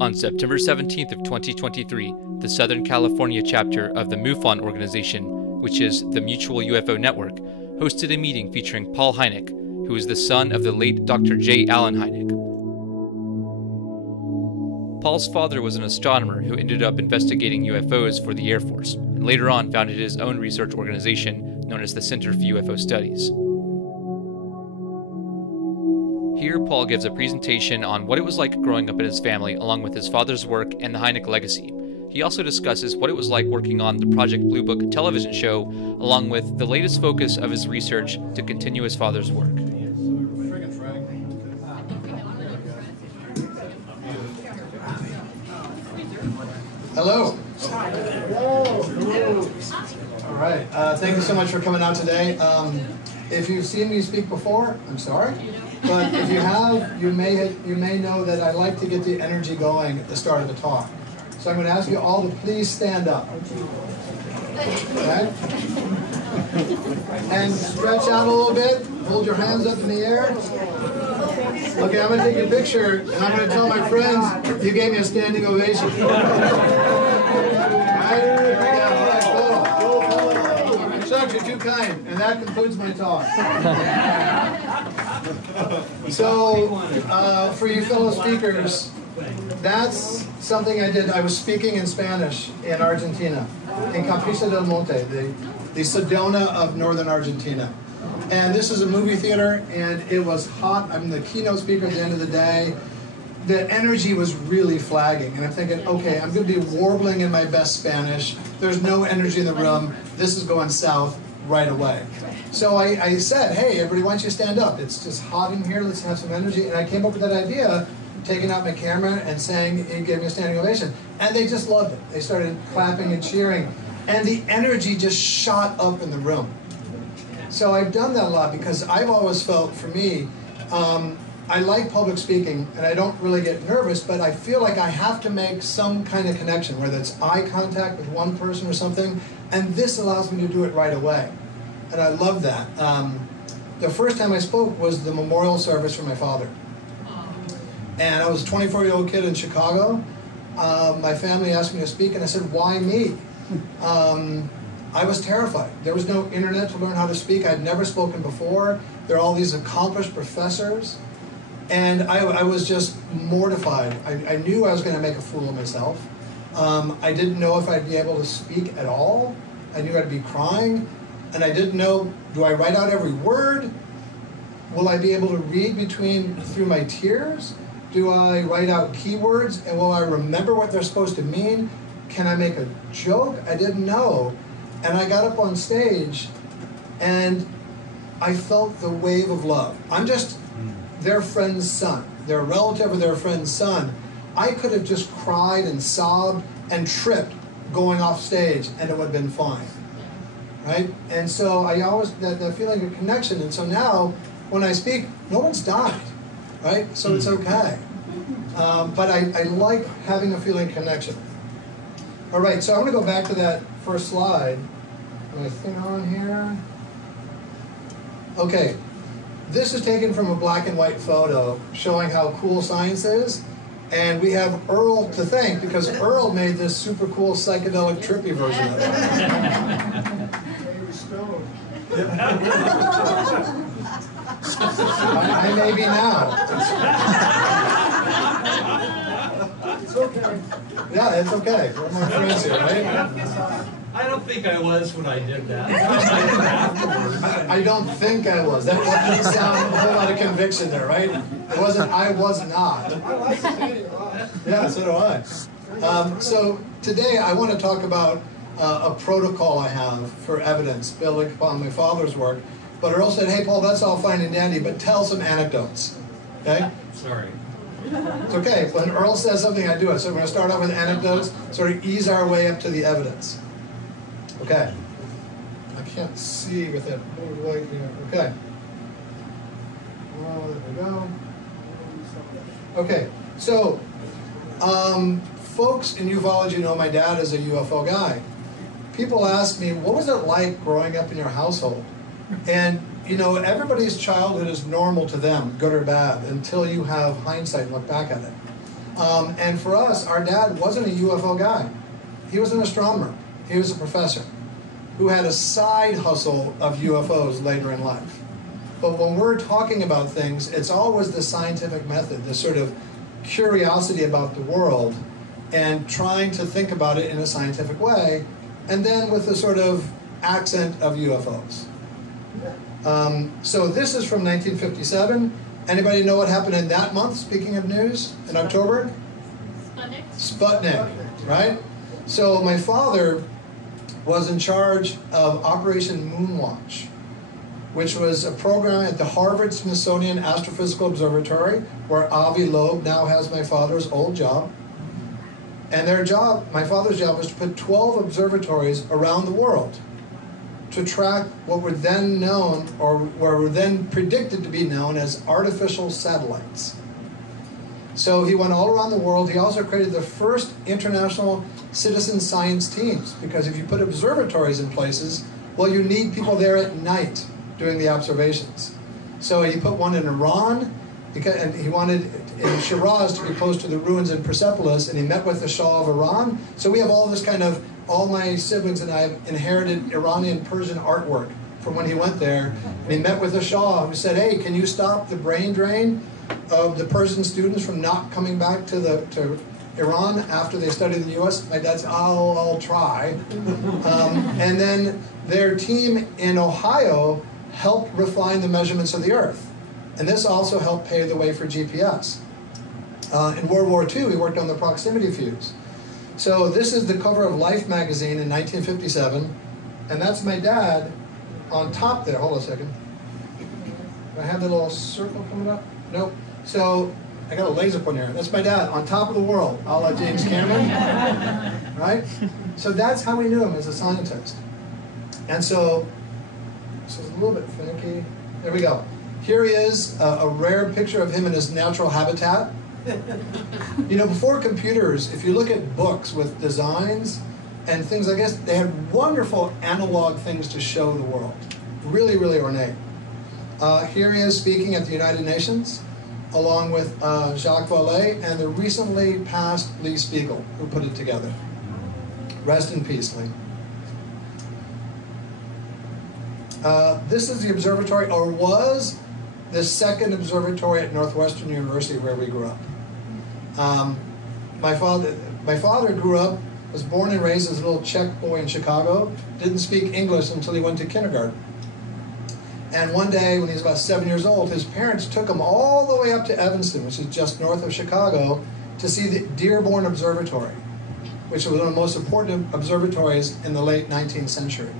On September 17th of 2023, the Southern California chapter of the MUFON organization, which is the Mutual UFO Network, hosted a meeting featuring Paul Hynek, who is the son of the late Dr. J. Allen Hynek. Paul's father was an astronomer who ended up investigating UFOs for the Air Force, and later on founded his own research organization known as the Center for UFO Studies. Here, Paul gives a presentation on what it was like growing up in his family along with his father's work and the Hynek legacy. He also discusses what it was like working on the Project Blue Book television show, along with the latest focus of his research to continue his father's work. Hello. All right. Thank you so much for coming out today. If you've seen me speak before, I'm sorry. But if you have, you may know that I like to get the energy going at the start of the talk. So I'm going to ask you all to please stand up. Okay? And stretch out a little bit. Hold your hands up in the air. Okay, I'm going to take a picture, and I'm going to tell my friends you gave me a standing ovation. All right? Shucks, you're too kind. And that concludes my talk. So, for you fellow speakers, that's something I did. I was speaking in Spanish in Argentina, in Campiza del Monte, the Sedona of northern Argentina. And this is a movie theater, and it was hot. I'm the keynote speaker at the end of the day. The energy was really flagging, and I'm thinking, okay, I'm going to be warbling in my best Spanish. There's no energy in the room. This is going south right away. So I said, hey, everybody, why don't you stand up? It's just hot in here. Let's have some energy. And I came up with that idea, taking out my camera and saying, he gave me a standing ovation. And they just loved it. They started clapping and cheering. And the energy just shot up in the room. So I've done that a lot because I've always felt, for me, I like public speaking, and I don't really get nervous, but I feel like I have to make some kind of connection, whether it's eye contact with one person or something, and this allows me to do it right away. And I love that. The first time I spoke was the memorial service for my father. And I was a 24-year-old kid in Chicago. My family asked me to speak, and I said, why me? I was terrified. There was no internet to learn how to speak. I'd never spoken before. There are all these accomplished professors. And I was just mortified. I knew I was going to make a fool of myself. I didn't know if I'd be able to speak at all. I knew I'd be crying. And I didn't know, do I write out every word? Will I be able to read through my tears? Do I write out keywords? And will I remember what they're supposed to mean? Can I make a joke? I didn't know. And I got up on stage, and I felt the wave of love. I'm just their friend's son, their relative or their friend's son. I could have just cried and sobbed and tripped going off stage, and it would have been fine, right? And so I always, that feeling of connection. And so now, when I speak, no one's died, right? So it's okay. But I like having a feeling of connection. All right, so I'm going to go back to that first slide. My thing on here. Okay, this is taken from a black and white photo showing how cool science is. And we have Earl to thank because Earl made this super cool psychedelic trippy version of it. I may be now. It's okay. Yeah, it's okay. We're more friends here, right? I don't think I was when I did that. I don't think I was. That didn't sound a whole lot of conviction there, right? It wasn't, I was not. Yeah, so do I. So today I want to talk about a protocol I have for evidence, building upon my father's work. But Earl said, hey, Paul, that's all fine and dandy, but tell some anecdotes. Okay? Sorry. It's okay. When Earl says something, I do it. So we're going to start off with anecdotes, sort of ease our way up to the evidence. Okay. I can't see with that blue light here. Okay. Well, there we go. Okay. So, folks in ufology know my dad is a UFO guy. People ask me, what was it like growing up in your household? And, you know, everybody's childhood is normal to them, good or bad, until you have hindsight and look back at it. And for us, our dad wasn't a UFO guy. He was an astronomer. He was a professor who had a side hustle of UFOs later in life. But when we're talking about things, it's always the scientific method, this sort of curiosity about the world and trying to think about it in a scientific way, and then with the sort of accent of UFOs. So this is from 1957. Anybody know what happened in that month, speaking of news, in October? Sputnik, right? So my father was in charge of Operation Moonwatch, which was a program at the Harvard-Smithsonian Astrophysical Observatory, where Avi Loeb now has my father's old job. And their job, my father's job, was to put 12 observatories around the world to track what were then known, or were then predicted to be known as artificial satellites. So he went all around the world. He also created the first international citizen science teams, because if you put observatories in places, well, you need people there at night doing the observations. So he put one in Iran, and he wanted in Shiraz to be close to the ruins in Persepolis, and he met with the Shah of Iran. So we have all this kind of, all my siblings and I have inherited Iranian Persian artwork from when he went there. And he met with the Shah, who said, hey, can you stop the brain drain of the Persian students from not coming back to Iran after they studied in the US? My dad said, I'll try. And then their team in Ohio helped refine the measurements of the Earth. And this also helped pave the way for GPS. In World War II, he worked on the proximity fuse. So this is the cover of Life magazine in 1957, and that's my dad on top there. Hold on a second. Do I have the little circle coming up? Nope. So I got a laser pointer here. That's my dad on top of the world, a la James Cameron. Right? So that's how we knew him as a scientist. And so, this is a little bit finicky. There we go. Here he is, a rare picture of him in his natural habitat. You know, before computers, if you look at books with designs and things like this, they had wonderful analog things to show the world. Really, really ornate. Here he is speaking at the United Nations, along with Jacques Vallée and the recently passed Lee Spiegel, who put it together. Rest in peace, Lee. This is the observatory, or was the second observatory at Northwestern University where we grew up. My father grew up, was born and raised as a little Czech boy in Chicago, didn't speak English until he went to kindergarten. And one day, when he was about 7 years old, his parents took him all the way up to Evanston, which is just north of Chicago, to see the Dearborn Observatory, which was one of the most important observatories in the late 19th century.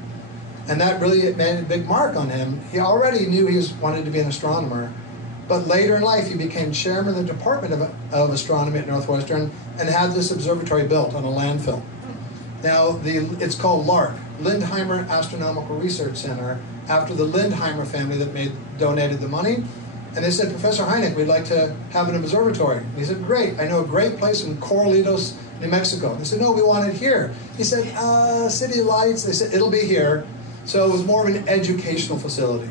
And that really made a big mark on him. He already knew he wanted to be an astronomer, but later in life he became chairman of the Department of Astronomy at Northwestern and had this observatory built on a landfill. Now, it's called LARC, Lindheimer Astronomical Research Center, after the Lindheimer family that donated the money. And they said, Professor Hynek, we'd like to have an observatory. And he said, great, I know a great place in Corralitos, New Mexico. And they said, no, we want it here. He said, City Lights. They said, it'll be here. So it was more of an educational facility.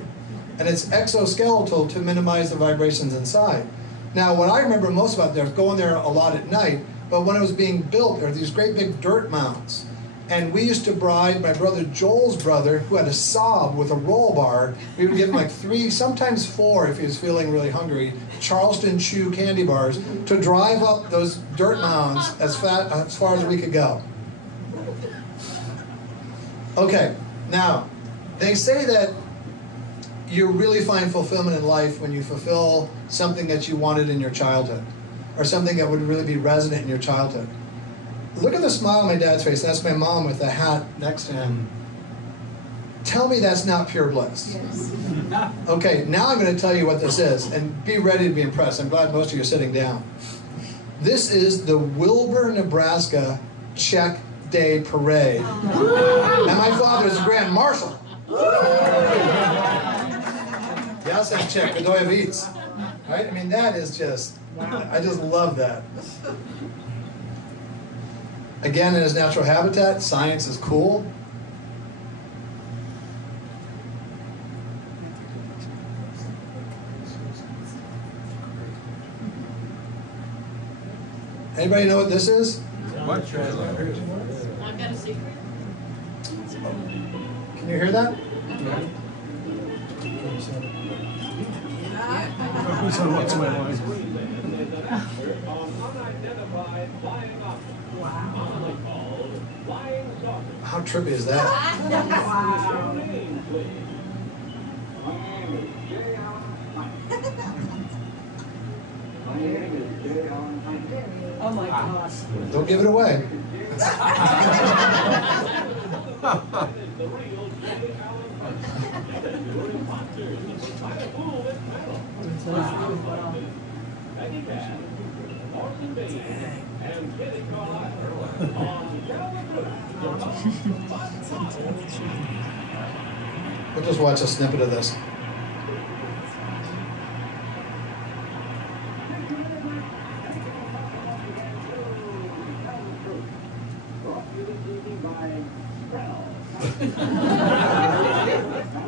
And it's exoskeletal to minimize the vibrations inside. Now, what I remember most about there is going there a lot at night, but when it was being built, there were these great big dirt mounds. And we used to bribe my brother Joel's brother, who had a Saab with a roll bar. We would give him like 3, sometimes 4 if he was feeling really hungry, Charleston Chew candy bars, to drive up those dirt mounds as far as we could go. Okay, now, they say that you really find fulfillment in life when you fulfill something that you wanted in your childhood, or something that would really be resonant in your childhood. Look at the smile on my dad's face. That's my mom with the hat next to him. Tell me that's not pure bliss. Yes. Okay, now I'm going to tell you what this is, and be ready to be impressed. I'm glad most of you are sitting down. This is the Wilbur, Nebraska Czech Day Parade. And my father is a Grand Marshal. Já jsem Czech, kdo je víc? Right? I mean, that is just, I just love that. Again, in his natural habitat, science is cool. Anybody know what this is? What trailer? I've got a secret. Can you hear that? How trippy is that? Oh my gosh. Don't give it away. We'll just watch a snippet of this.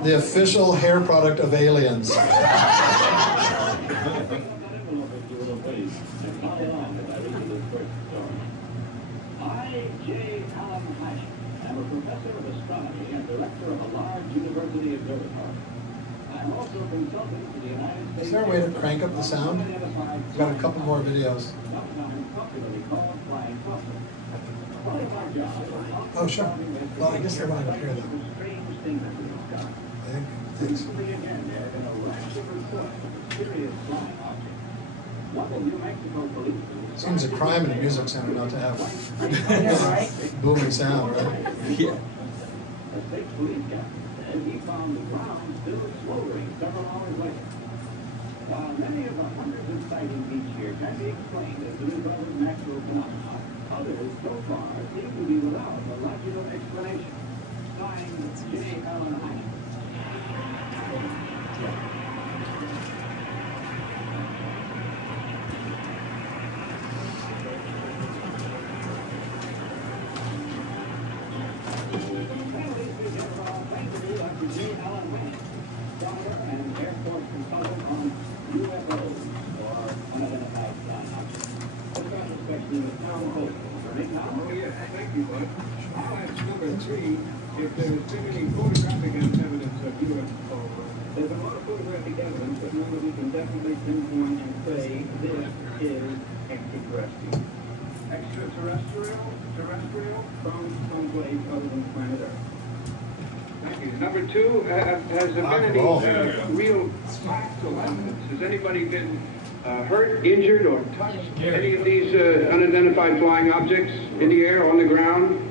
The official hair product of aliens. I'm a professor of astronomy and director of a large university observatory. I'm also consultant to the United States. Is there a way to crank up the sound? We've got a couple more videos. Oh, sure. Well, I guess they wanted to hear them. I think so. Seems a crime in a music center not to have booming sound, right? Yeah. He found the ground still smoldering several hours later. While many of the hundreds of sightings each year can be explained as the result of natural phenomena, others so far seem to be without a logical explanation. Signed, J. Allen Hynek. If there's been any photographic evidence of UFO, there's a lot of photographic evidence, but none that we can definitely pinpoint and say this is extraterrestrial. Extraterrestrial? Terrestrial? From someplace other than planet Earth. Thank you. Number two, has there been any real factual evidence? Has anybody been hurt, injured, or touched any of these unidentified flying objects in the air, on the ground?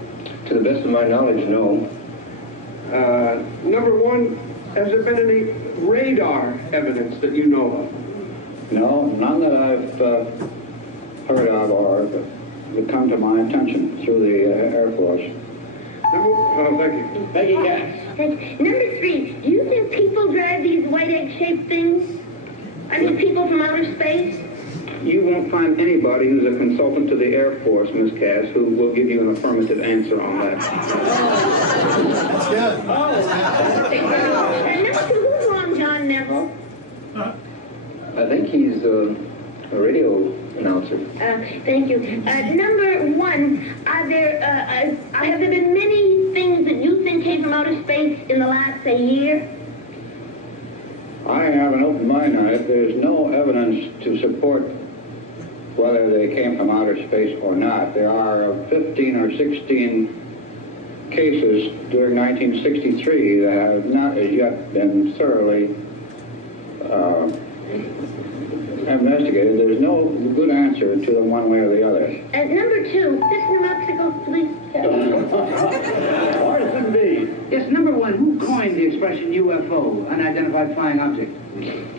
To the best of my knowledge, no. Number one, has there been any radar evidence that you know of? No, none that I've heard of or that come to my attention through the Air Force. Thank you. Thank you, yes. Number three, do you think people drive these white egg-shaped things? I mean, people from outer space? You won't find anybody who's a consultant to the Air Force, Miss Cass, who will give you an affirmative answer on that. That's good. And number two, who's Long John Neville? I think he's a radio announcer. Thank you. Number one, have there been many things that you think came from outer space in the last, say, year? I have an open mind on it. There's no evidence to support whether they came from outer space or not. There are 15 or 16 cases during 1963 that have not as yet been thoroughly investigated. There's no good answer to them one way or the other. Number two, this New Mexico police. Orson B. Yes, number one, who coined the expression UFO, unidentified flying object?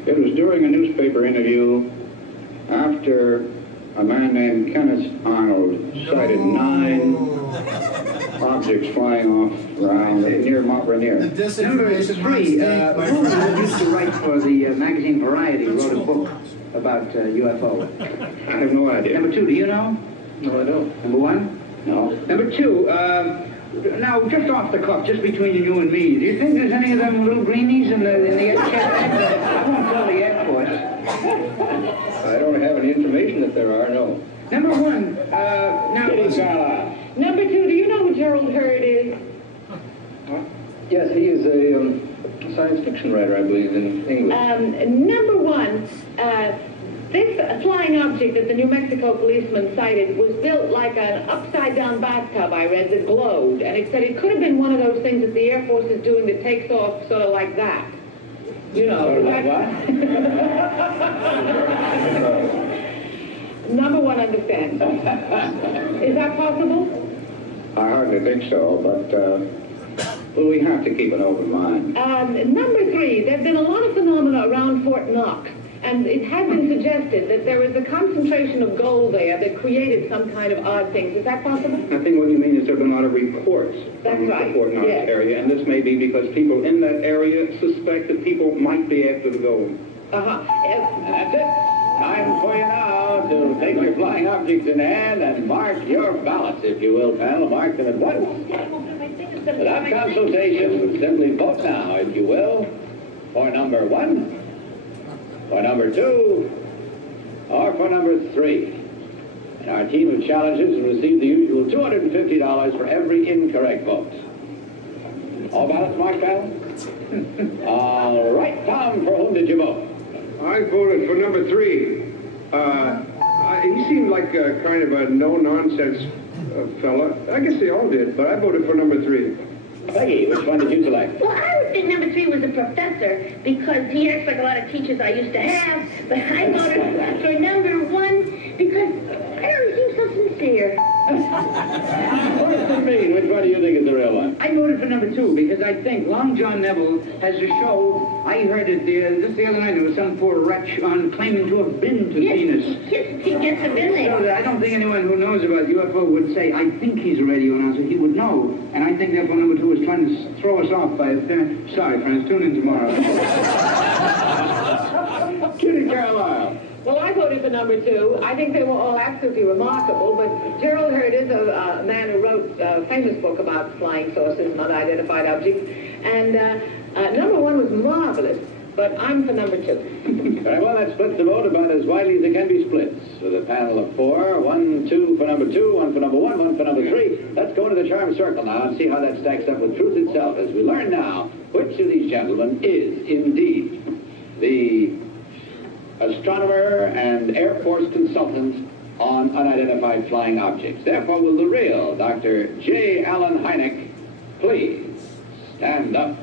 It was during a newspaper interview after a man named Kenneth Arnold cited 9 objects flying off around near Mont Rainier. The Number disinformation three, runs deep, my who friend. used to write for the magazine Variety, wrote a book about UFO. I have no idea. Number two, do you know? No, I don't. Number one? No. Number two, now, just off the cuff, just between you and me, do you think there's any of them little greenies in the I won't tell the Air Force. I don't have any information that there are, no. Number one, Now, Number 2, do you know who Gerald Hurd is? Yes, he is a science fiction writer, I believe, in England. Number 1, this flying object that the New Mexico policeman sighted was built like an upside-down bathtub, I read, that glowed. And it said it could have been one of those things that the Air Force is doing that takes off sort of like that. You know. Sort of like what? Number 1 understands. Is that possible? I hardly think so, but well, we have to keep an open mind. Number 3, there have been a lot of phenomena around Fort Knox. And it has been suggested that there was a concentration of gold there that created some kind of odd things. Is that possible? I think what you mean is there have been a lot of reports from right. the Fort Knox area, and this may be because people in that area suspect that people might be after the gold. Uh-huh. And that's it. Time for you now to take your flying objects in hand and mark your ballots, if you will, panel. Mark them at once. Without consultation, simply vote now, if you will, for number 1, for number 2, or for number 3. And our team of challengers will receive the usual $250 for every incorrect vote. All ballots marked, panel? All right, Tom, for whom did you vote? I voted for number 3. He seemed like a kind of a no-nonsense fella. I guess they all did, but I voted for number 3. Peggy, which one did you select? Well, I would think number 3 was a professor because he acts like a lot of teachers I used to have. But I voted for number 1 because I don't seem so sincere. Mean, which one do you think is the real one? I voted for number 2 because I think Long John Neville has a show. I heard it just the other night. There was some poor wretch on claiming to have been to Venus. He gets a been there. So I don't think anyone who knows about UFO would say, I think he's a radio announcer. He would know. And I think therefore number 2 is trying to throw us off by... sorry, friends. Tune in tomorrow. Kitty Carlisle. Well, I voted for number 2. I think they were all absolutely remarkable, but Gerald Hurd is a man who wrote a famous book about flying saucers and unidentified objects. And number 1 was marvelous, but I'm for number 2. Very well, that splits the vote about as widely as it can be split. With a panel of 4, 1, 2 for number 2, 1 for number 1, 1 for number 3. Let's go into the charm circle now and see how that stacks up with truth itself as we learn now which of these gentlemen is indeed the astronomer and Air Force consultant on unidentified flying objects. Therefore, will the real Dr. J. Allen Hynek please stand up?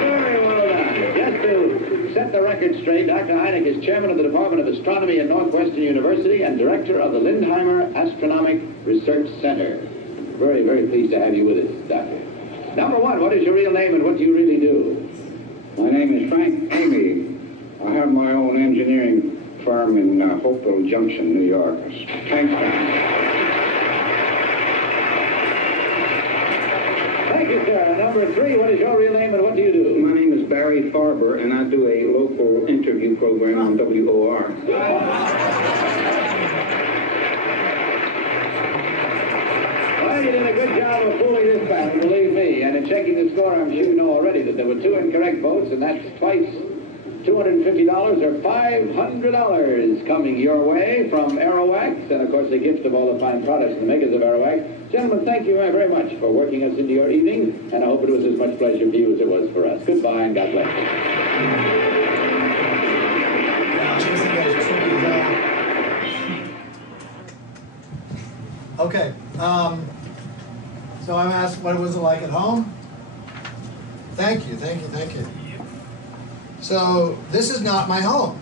Very well done. Just to set the record straight, Dr. Hynek is chairman of the Department of Astronomy at Northwestern University and director of the Lindheimer Astronomic Research Center. Very, very pleased to have you with us, Doctor. Number 1, what is your real name and what do you really do? My name is Frank Amy. I have my own engineering firm in Hopewell Junction, New York. Thanks, Thank you, sir. Number 3, what is your real name and what do you do? My name is Barry Farber, and I do a local interview program on WOR. Well, you did a good job of fooling this panel, believe me. And in checking the score, I'm sure you know already that there were 2 incorrect votes, and that's twice $250 or $500 coming your way from Aerowax, and of course a gift of all the fine products and the makers of Aerowax. Gentlemen, thank you very much for working us into your evening, and I hope it was as much pleasure for you as it was for us. Goodbye and God bless you. Okay, so I'm asked what was it like at home? Thank you. So this is not my home.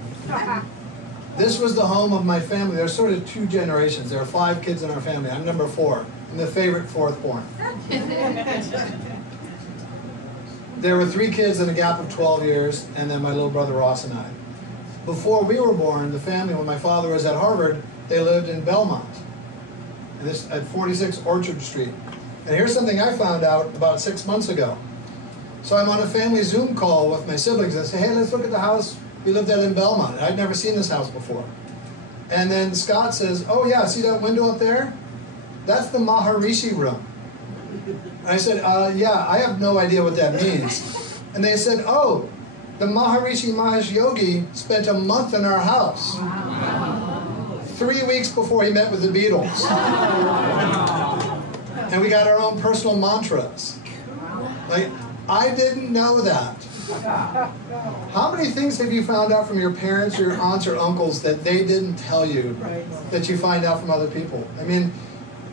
This was the home of my family. There's sort of 2 generations. There are 5 kids in our family. I'm number 4. I'm the favorite 4th born. There were 3 kids in a gap of 12 years, and then my little brother Ross and I. Before we were born, the family, when my father was at Harvard, they lived in Belmont. And this at 46 Orchard Street. And here's something I found out about 6 months ago. So I'm on a family Zoom call with my siblings. I say, hey, let's look at the house we lived at in Belmont. I'd never seen this house before. And then Scott says, oh yeah, see that window up there? That's the Maharishi room. And I said, yeah, I have no idea what that means. And they said, oh, the Maharishi Mahesh Yogi spent a month in our house. 3 weeks before he met with the Beatles. And we got our own personal mantras. Like, I didn't know that. How many things have you found out from your parents or your aunts or uncles that they didn't tell you that you find out from other people? I mean,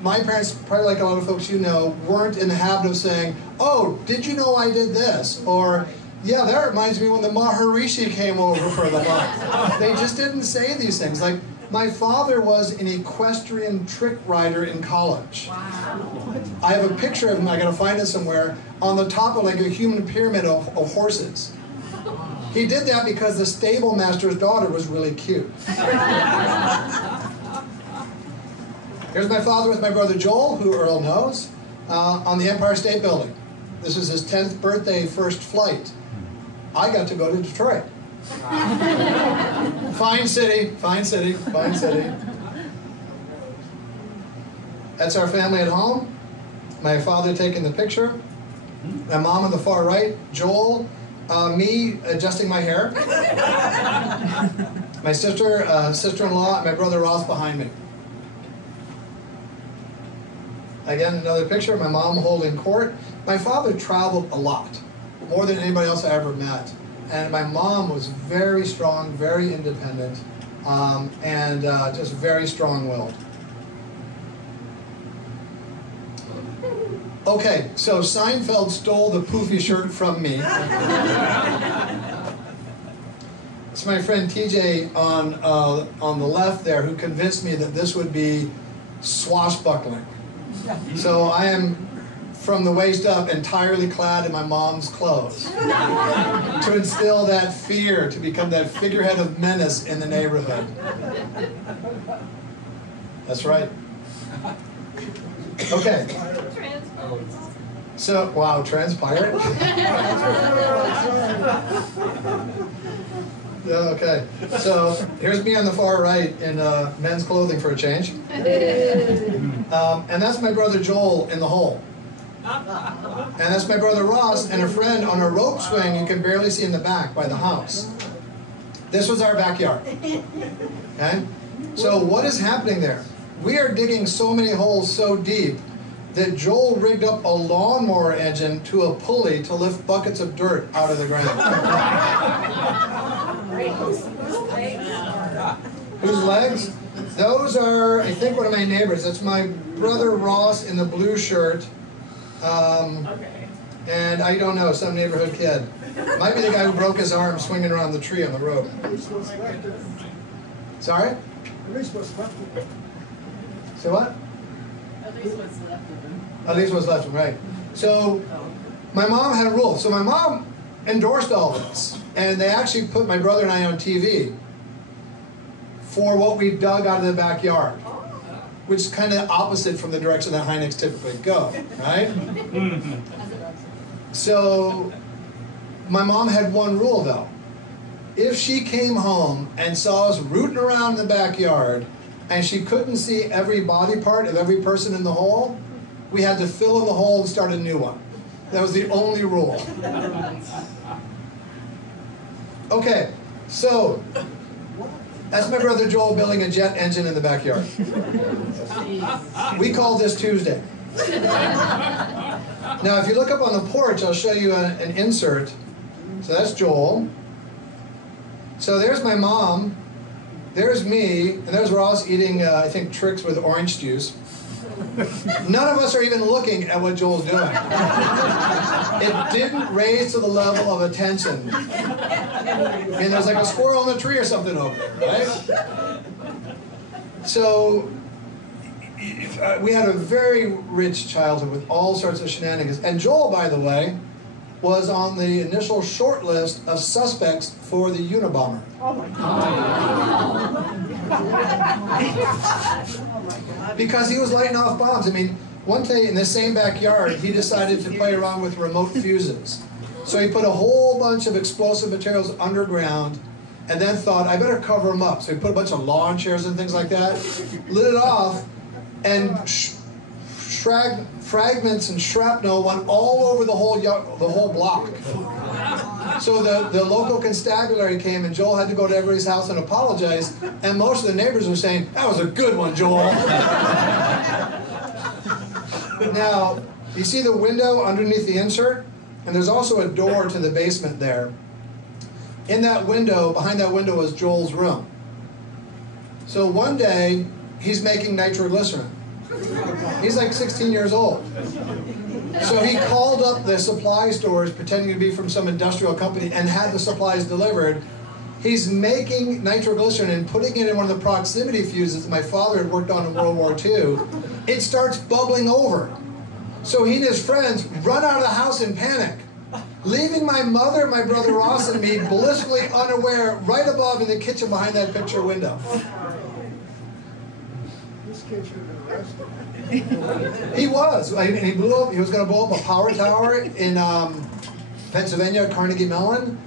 my parents, probably like a lot of folks you know, weren't in the habit of saying, oh, did you know I did this? Or, yeah, that reminds me when the Maharishi came over for the month. They just didn't say these things. Like, my father was an equestrian trick rider in college. Wow. I have a picture of him, I gotta find it somewhere, on the top of like a human pyramid of horses. He did that because the stable master's daughter was really cute. Here's my father with my brother Joel, who Earl knows, on the Empire State Building. This is his 10th birthday, first flight. I got to go to Detroit. Fine city, fine city, fine city. That's our family at home. My father taking the picture. My mom on the far right. Joel, me adjusting my hair. My sister, sister-in-law, and my brother Ross behind me. Again, another picture. My mom holding court. My father traveled a lot, more than anybody else I ever met. And my mom was very strong, very independent, and just very strong-willed. Okay, so Seinfeld stole the poofy shirt from me. It's my friend TJ on the left there who convinced me that this would be swashbuckling. So I am, from the waist up, entirely clad in my mom's clothes to instill that fear, to become that figurehead of menace in the neighborhood. That's right. Okay. So, wow, transpirate? Okay. So, here's me on the far right in men's clothing for a change. And that's my brother Joel in the hole. And that's my brother Ross and a friend on a rope swing you can barely see in the back by the house. This was our backyard. Okay? So what is happening there? We are digging so many holes so deep that Joel rigged up a lawnmower engine to a pulley to lift buckets of dirt out of the ground. Whose legs? Those are, I think, one of my neighbors. That's my brother Ross in the blue shirt. And I don't know, some neighborhood kid. Might be the guy who broke his arm swinging around the tree on the rope. Sorry? At least what's left of him. So what? At least what's left of him. At least what's left of him, right. So my mom had a rule. So my mom endorsed all this. And they actually put my brother and I on TV for what we dug out of the backyard, which is kind of opposite from the direction that Hyneks typically go, right? So my mom had one rule, though. If she came home and saw us rooting around in the backyard and she couldn't see every body part of every person in the hole, we had to fill in the hole and start a new one. That was the only rule. Okay, so that's my brother Joel building a jet engine in the backyard. We call this Tuesday. Now, if you look up on the porch, I'll show you an insert. So that's Joel. So there's my mom. There's me. And there's Ross eating, I think, Trix with orange juice. None of us are even looking at what Joel's doing. It didn't raise to the level of attention. I mean, there's like a squirrel in the tree or something over there, right? So we had a very rich childhood with all sorts of shenanigans. And Joel, by the way, was on the initial short list of suspects for the Unabomber. Oh my God. Because he was lighting off bombs. I mean, one day in the same backyard, he decided to play around with remote fuses. So he put a whole bunch of explosive materials underground and then thought, I better cover them up. So he put a bunch of lawn chairs and things like that, lit it off, and fragments and shrapnel went all over the whole block. So the local constabulary came, and Joel had to go to everybody's house and apologize. And most of the neighbors were saying, "That was a good one, Joel." Now, you see the window underneath the insert? And there's also a door to the basement there. In that window, behind that window, was Joel's room. So one day, he's making nitroglycerin. He's like 16 years old. So he called up the supply stores, pretending to be from some industrial company, and had the supplies delivered. He's making nitroglycerin and putting it in one of the proximity fuses that my father had worked on in World War II. It starts bubbling over. So he and his friends run out of the house in panic, leaving my mother, my brother Ross, and me blissfully unaware right above in the kitchen behind that picture window. This kid should have been arrested. He was. He blew up. He was going to blow up a power tower in Pennsylvania, Carnegie Mellon.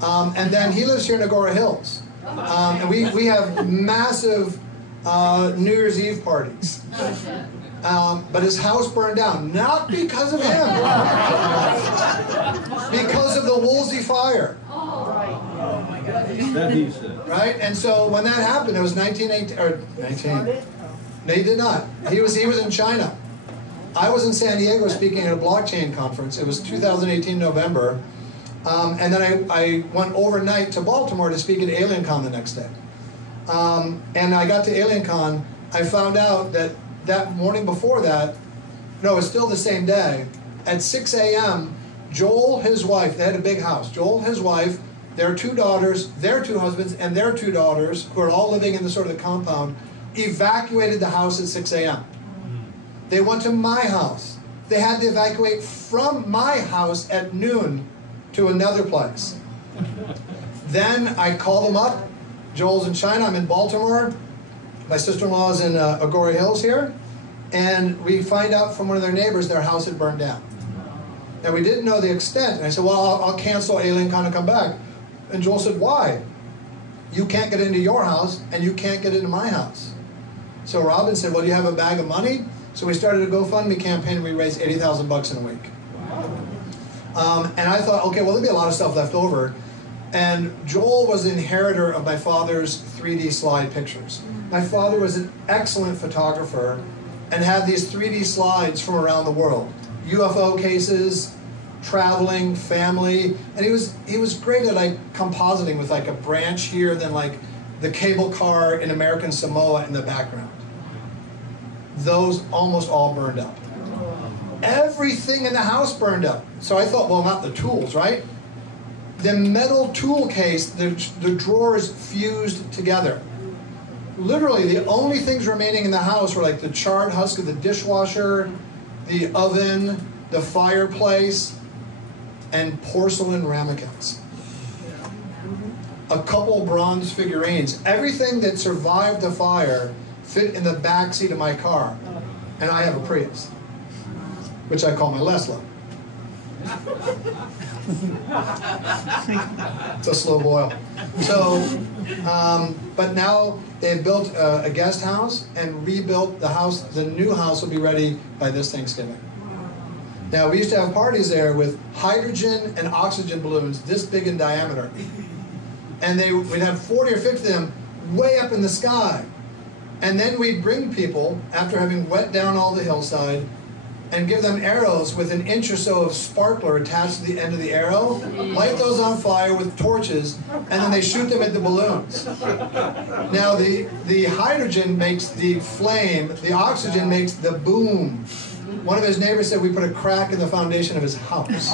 And then he lives here in Agora Hills. And we have massive New Year's Eve parties. But his house burned down, not because of him, because of the Woolsey fire. That he said. Right? And so when that happened, it was 1918, or 19. No, he did not. He was in China. I was in San Diego speaking at a blockchain conference. It was 2018 November. And then I went overnight to Baltimore to speak at AlienCon the next day. And I got to AlienCon, I found out that morning before that, no, it was still the same day, at 6 a.m., Joel, his wife, they had a big house. Joel, his wife, their 2 daughters, their 2 husbands, and their 2 daughters, who are all living in the sort of the compound, evacuated the house at 6 a.m. They went to my house. They had to evacuate from my house at noon to another place. Then I called them up. Joel's in China, I'm in Baltimore. My sister-in-law is in Agora Hills here. And we find out from one of their neighbors their house had burned down. Now we didn't know the extent. And I said, well, I'll cancel AlienCon and come back. And Joel said, why? You can't get into your house and you can't get into my house. So Robin said, well, do you have a bag of money? So we started a GoFundMe campaign and we raised $80,000 in a week. And I thought, okay, well, there'll be a lot of stuff left over. And Joel was the inheritor of my father's 3D slide pictures. My father was an excellent photographer and had these 3D slides from around the world. UFO cases, traveling, family, and he was great at like compositing with like a branch here, then like the cable car in American Samoa in the background. Those almost all burned up. Everything in the house burned up. So I thought, well, not the tools, right? The metal tool case, the drawers fused together. Literally, the only things remaining in the house were like the charred husk of the dishwasher, the oven, the fireplace, and porcelain ramekins. A couple bronze figurines. Everything that survived the fire fit in the back seat of my car. And I have a Prius, which I call my Lesla. It's a slow boil. So, but now they've built a guest house and rebuilt the house. The new house will be ready by this Thanksgiving. Now, we used to have parties there with hydrogen and oxygen balloons this big in diameter. And we'd have 40 or 50 of them way up in the sky. And then we'd bring people, after having wet down all the hillside, and give them arrows with an inch or so of sparkler attached to the end of the arrow, light those on fire with torches, and then they shoot them at the balloons. Now the hydrogen makes the flame, the oxygen makes the boom. One of his neighbors said we put a crack in the foundation of his house.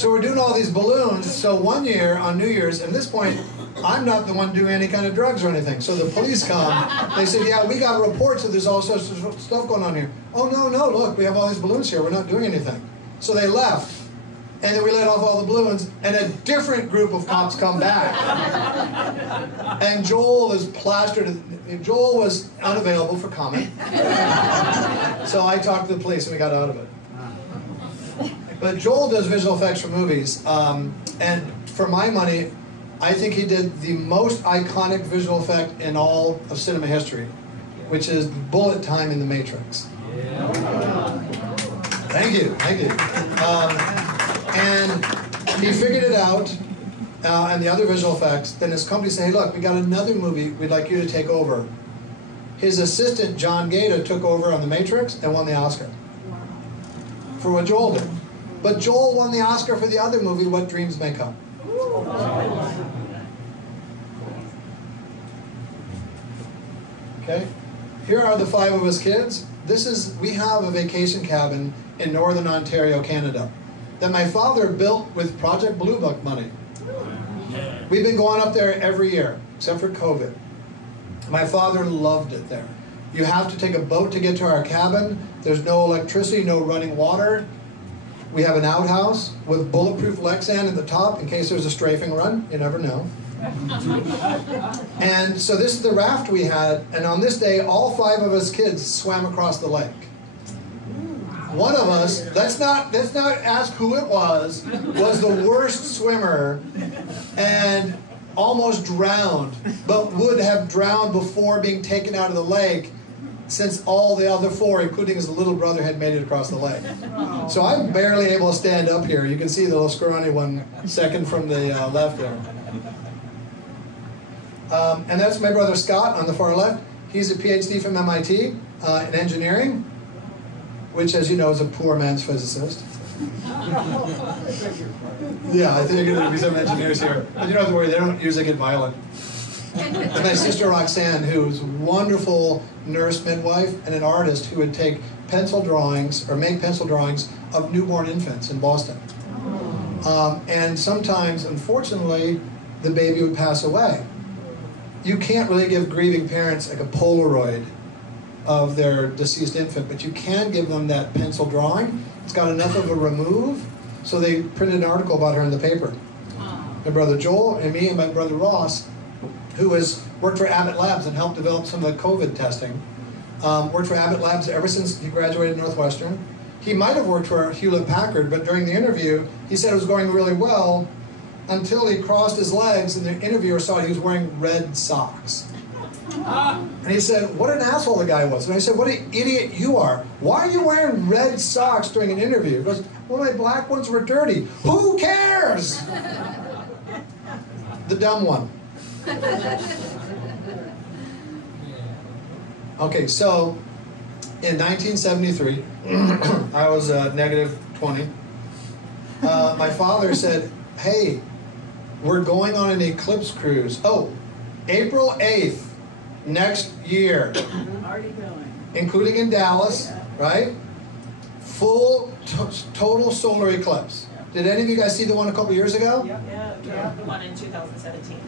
So we're doing all these balloons, so one year on New Year's, and at this point, I'm not the one doing any kind of drugs or anything. So the police come. They said, yeah, we got reports that there's all sorts of stuff going on here. Oh, no, look, we have all these balloons here. We're not doing anything. So they left. And then we let off all the balloons, and a different group of cops come back. And Joel is plastered. Joel was unavailable for comment. So I talked to the police, and we got out of it. But Joel does visual effects for movies. And for my money, I think he did the most iconic visual effect in all of cinema history, which is bullet time in The Matrix. Thank you, thank you. And he figured it out, and the other visual effects. Then his company said, hey, look, we got another movie we'd like you to take over. His assistant, John Gaeta, took over on The Matrix and won the Oscar for what Joel did. But Joel won the Oscar for the other movie, What Dreams May Come. Okay, here are the 5 of us kids. We have a vacation cabin in Northern Ontario, Canada, that my father built with Project Blue Book money. We've been going up there every year, except for COVID. My father loved it there. You have to take a boat to get to our cabin. There's no electricity, no running water. We have an outhouse with bulletproof Lexan at the top in case there's a strafing run. You never know. And so this is the raft we had, and on this day, all 5 of us kids swam across the lake. One of us, let's not ask who it was the worst swimmer and almost drowned, but would have drowned before being taken out of the lake, since all the other 4, including his little brother, had made it across the lake. So I'm barely able to stand up here. You can see the little scrawny one, second from the left there. And that's my brother Scott on the far left. He's a PhD from MIT in engineering, which, as you know, is a poor man's physicist. Yeah, I think you're going to be some engineers here. But you don't have to worry, they don't usually get violent. And my sister Roxanne, who's a wonderful nurse midwife and an artist who would take pencil drawings, or make pencil drawings, of newborn infants in Boston. And sometimes, unfortunately, the baby would pass away. You can't really give grieving parents like a Polaroid of their deceased infant, but you can give them that pencil drawing. It's got enough of a remove, so they printed an article about her in the paper. My brother Joel and me and my brother Ross, who worked for Abbott Labs and helped develop some of the COVID testing, worked for Abbott Labs ever since he graduated Northwestern. He might have worked for Hewlett-Packard, but during the interview, he said it was going really well until he crossed his legs and the interviewer saw he was wearing red socks. And he said, what an asshole the guy was. And I said, what an idiot you are. Why are you wearing red socks during an interview? He goes, well, my black ones were dirty. Who cares? The dumb one. Okay, so in 1973, I was negative 20. My father said, hey, we're going on an eclipse cruise. Oh, April 8th, next year. Already going. Including in Dallas, right? Full, total solar eclipse. Did any of you guys see the one a couple years ago? Yeah, the one in 2017.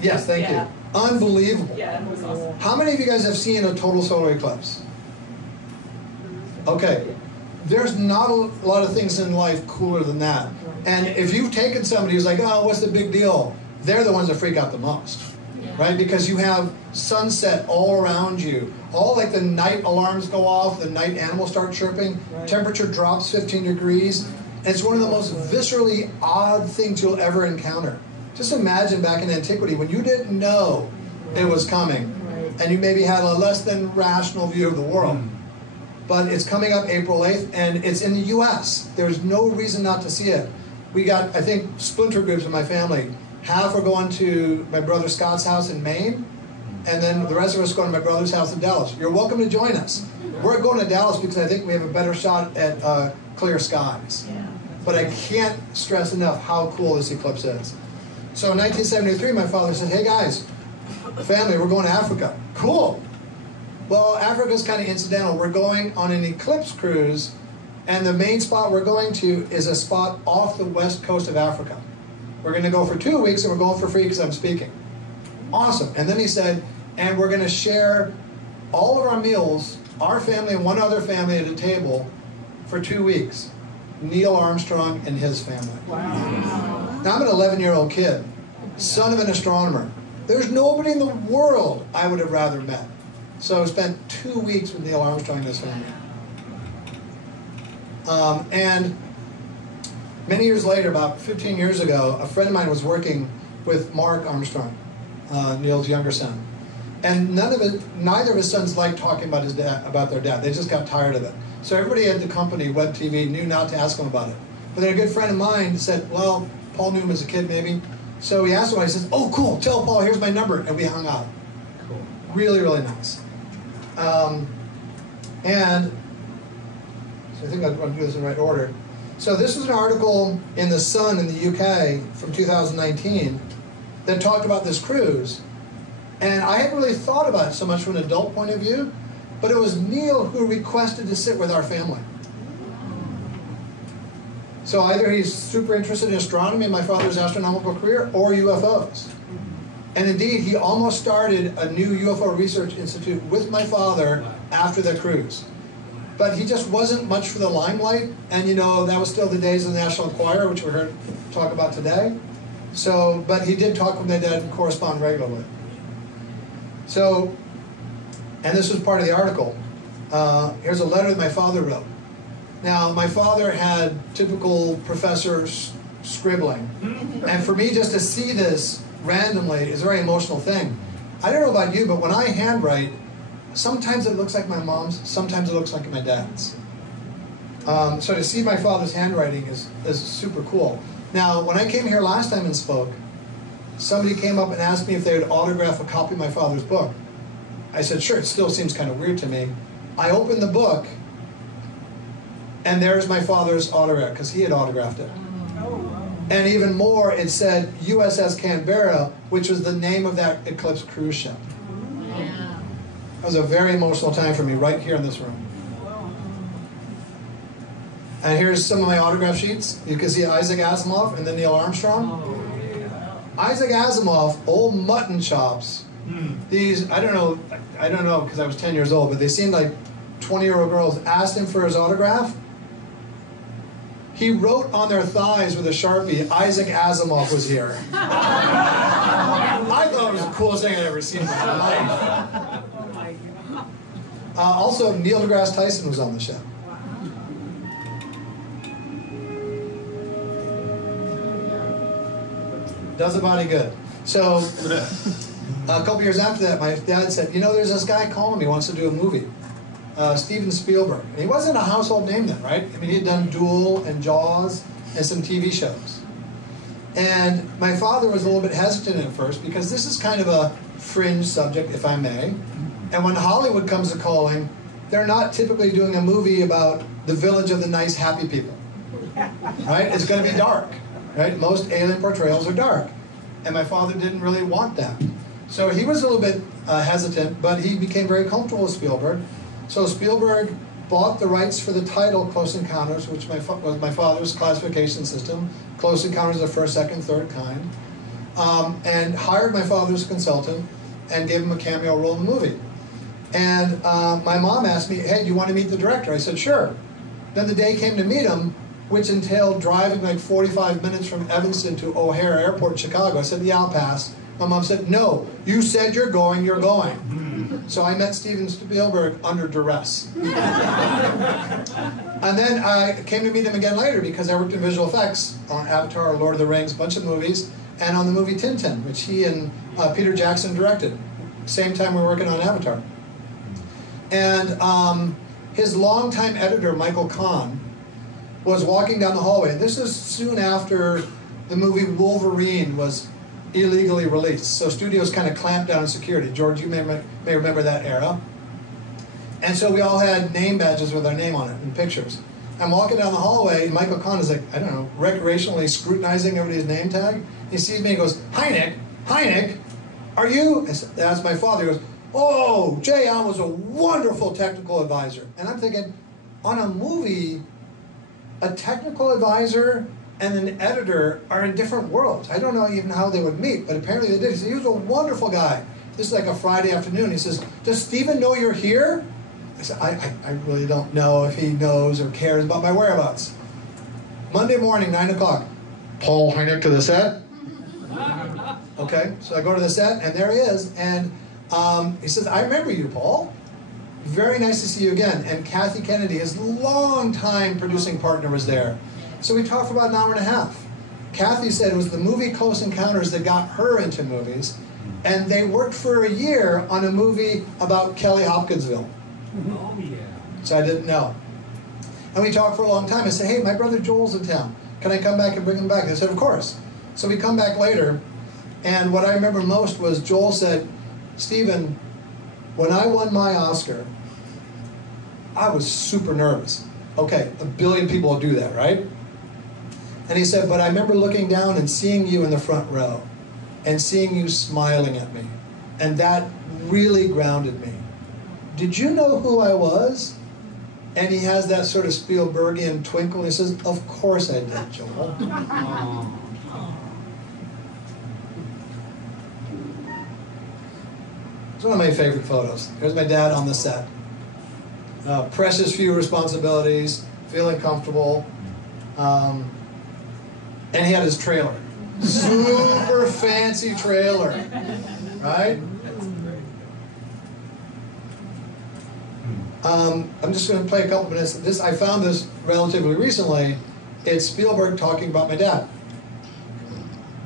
Yes, thank you. Unbelievable. Yeah, it was awesome. How many of you guys have seen a total solar eclipse? Okay. There's not a lot of things in life cooler than that. And if you've taken somebody who's like, oh, what's the big deal? They're the ones that freak out the most, right? Because you have sunset all around you. All like the night alarms go off, the night animals start chirping, temperature drops 15 degrees. And it's one of the most viscerally odd things you'll ever encounter. Just imagine back in antiquity when you didn't know it was coming and you maybe had a less than rational view of the world. But it's coming up April 8th, and it's in the U.S. There's no reason not to see it. We got, I think, splinter groups in my family. Half are going to my brother Scott's house in Maine, and then the rest of us going to my brother's house in Dallas. You're welcome to join us. We're going to Dallas because I think we have a better shot at clear skies. But I can't stress enough how cool this eclipse is. So in 1973, my father said, hey guys, family, we're going to Africa. Cool. Well, Africa's kind of incidental. We're going on an eclipse cruise, and the main spot we're going to is a spot off the west coast of Africa. We're going to go for 2 weeks, and we're going for free because I'm speaking. Awesome. And then he said, and we're going to share all of our meals, our family and one other family at a table for 2 weeks. Neil Armstrong and his family. Wow. Now, I'm an 11-year-old kid, son of an astronomer. There's nobody in the world I would have rather met. So I spent 2 weeks with Neil Armstrong and his family. And many years later, about 15 years ago, a friend of mine was working with Mark Armstrong, Neil's younger son. And neither of his sons liked talking about their dad. They just got tired of it. So everybody at the company, Web TV, knew not to ask him about it. But then a good friend of mine said, well, Paul knew him as a kid maybe. So he asked him, he says, oh, cool, tell Paul, here's my number. And we hung out. Cool. Really, really nice. And so I think I want to do this in the right order. So this was an article in The Sun in the UK from 2019 that talked about this cruise. And I hadn't really thought about it so much from an adult point of view, but it was Neil who requested to sit with our family. So either he's super interested in astronomy and my father's astronomical career, or UFOs. And indeed, he almost started a new UFO research institute with my father after the cruise. But he just wasn't much for the limelight, and you know, that was still the days of the National Enquirer, which we heard talk about today. So, but he did talk with my dad and correspond regularly. So, and this was part of the article. Here's a letter that my father wrote. Now, my father had typical professor scribbling. And for me just to see this randomly is a very emotional thing. I don't know about you, but when I handwrite, sometimes it looks like my mom's, sometimes it looks like my dad's. So to see my father's handwriting is super cool. Now, when I came here last time and spoke, somebody came up and asked me if they would autograph a copy of my father's book. I said, sure, it still seems kind of weird to me. I opened the book, and there's my father's autograph, because he had autographed it. And even more, it said USS Canberra, which was the name of that Eclipse cruise ship. It was a very emotional time for me right here in this room. And here's some of my autograph sheets. You can see Isaac Asimov and then Neil Armstrong. Isaac Asimov, old mutton chops. These, I don't know because I was 10 years old, but they seemed like 20-year-old girls asked him for his autograph. He wrote on their thighs with a Sharpie, Isaac Asimov was here. I thought it was the coolest thing I'd ever seen in my life. Also, Neil deGrasse Tyson was on the show. Does a body good. So, a couple years after that, my dad said, you know, there's this guy calling me, wants to do a movie. Steven Spielberg. And he wasn't a household name then, right? I mean, he had done Duel and Jaws and some TV shows. And my father was a little bit hesitant at first because this is kind of a fringe subject, if I may. And when Hollywood comes to calling, they're not typically doing a movie about the village of the nice, happy people. Right? It's going to be dark. Right? Most alien portrayals are dark. And my father didn't really want that. So he was a little bit hesitant, but he became very comfortable with Spielberg. So Spielberg bought the rights for the title Close Encounters, which was my father's classification system. Close Encounters of the first, second, third kind. And hired my father as a consultant and gave him a cameo role in the movie. And my mom asked me, hey, do you want to meet the director? I said, sure. Then the day came to meet him, which entailed driving like 45 minutes from Evanston to O'Hare Airport in Chicago. I said, yeah, I'll pass. My mom said, no, you said you're going, you're going. So I met Steven Spielberg under duress. And then I came to meet him again later because I worked in visual effects on Avatar, Lord of the Rings, a bunch of movies, and on the movie Tintin, which he and Peter Jackson directed. Same time we were working on Avatar. And his longtime editor, Michael Kahn, was walking down the hallway. This is soon after the movie Wolverine was illegally released. So studios kind of clamped down on security. George, you may remember that era. And so we all had name badges with our name on it and pictures. I'm walking down the hallway, and Michael Kahn is like, I don't know, recreationally scrutinizing everybody's name tag. He sees me and goes, Hynek, are you? That's my father. He goes, oh, Jay Allen was a wonderful technical advisor. And I'm thinking, on a movie, a technical advisor and an editor are in different worlds. I don't know even how they would meet, but apparently they did. He said, he was a wonderful guy. This is like a Friday afternoon. He says, does Steven know you're here? I said, I really don't know if he knows or cares about my whereabouts. Monday morning, 9 o'clock. Paul Hynek to the set. Okay, so I go to the set, and there he is. And he says, I remember you, Paul. Very nice to see you again. And Kathy Kennedy, his long-time producing partner, was there. So we talked for about an hour and a half. Kathy said it was the movie Close Encounters that got her into movies. And they worked for a year on a movie about Kelly Hopkinsville. Oh, yeah. So I didn't know. And we talked for a long time. I said, hey, my brother Joel's in town. Can I come back and bring him back? They said, of course. So we come back later, and what I remember most was Joel said, Stephen, when I won my Oscar, I was super nervous. Okay, 1 billion people do that, right? And he said, but I remember looking down and seeing you in the front row and seeing you smiling at me. And that really grounded me. Did you know who I was? And he has that sort of Spielbergian twinkle, and he says, of course I did, Joel. It's one of my favorite photos. Here's my dad on the set. Precious few responsibilities, feeling comfortable. And he had his trailer. Super fancy trailer, right? I'm just going to play a couple minutes. I found this relatively recently. It's Spielberg talking about my dad.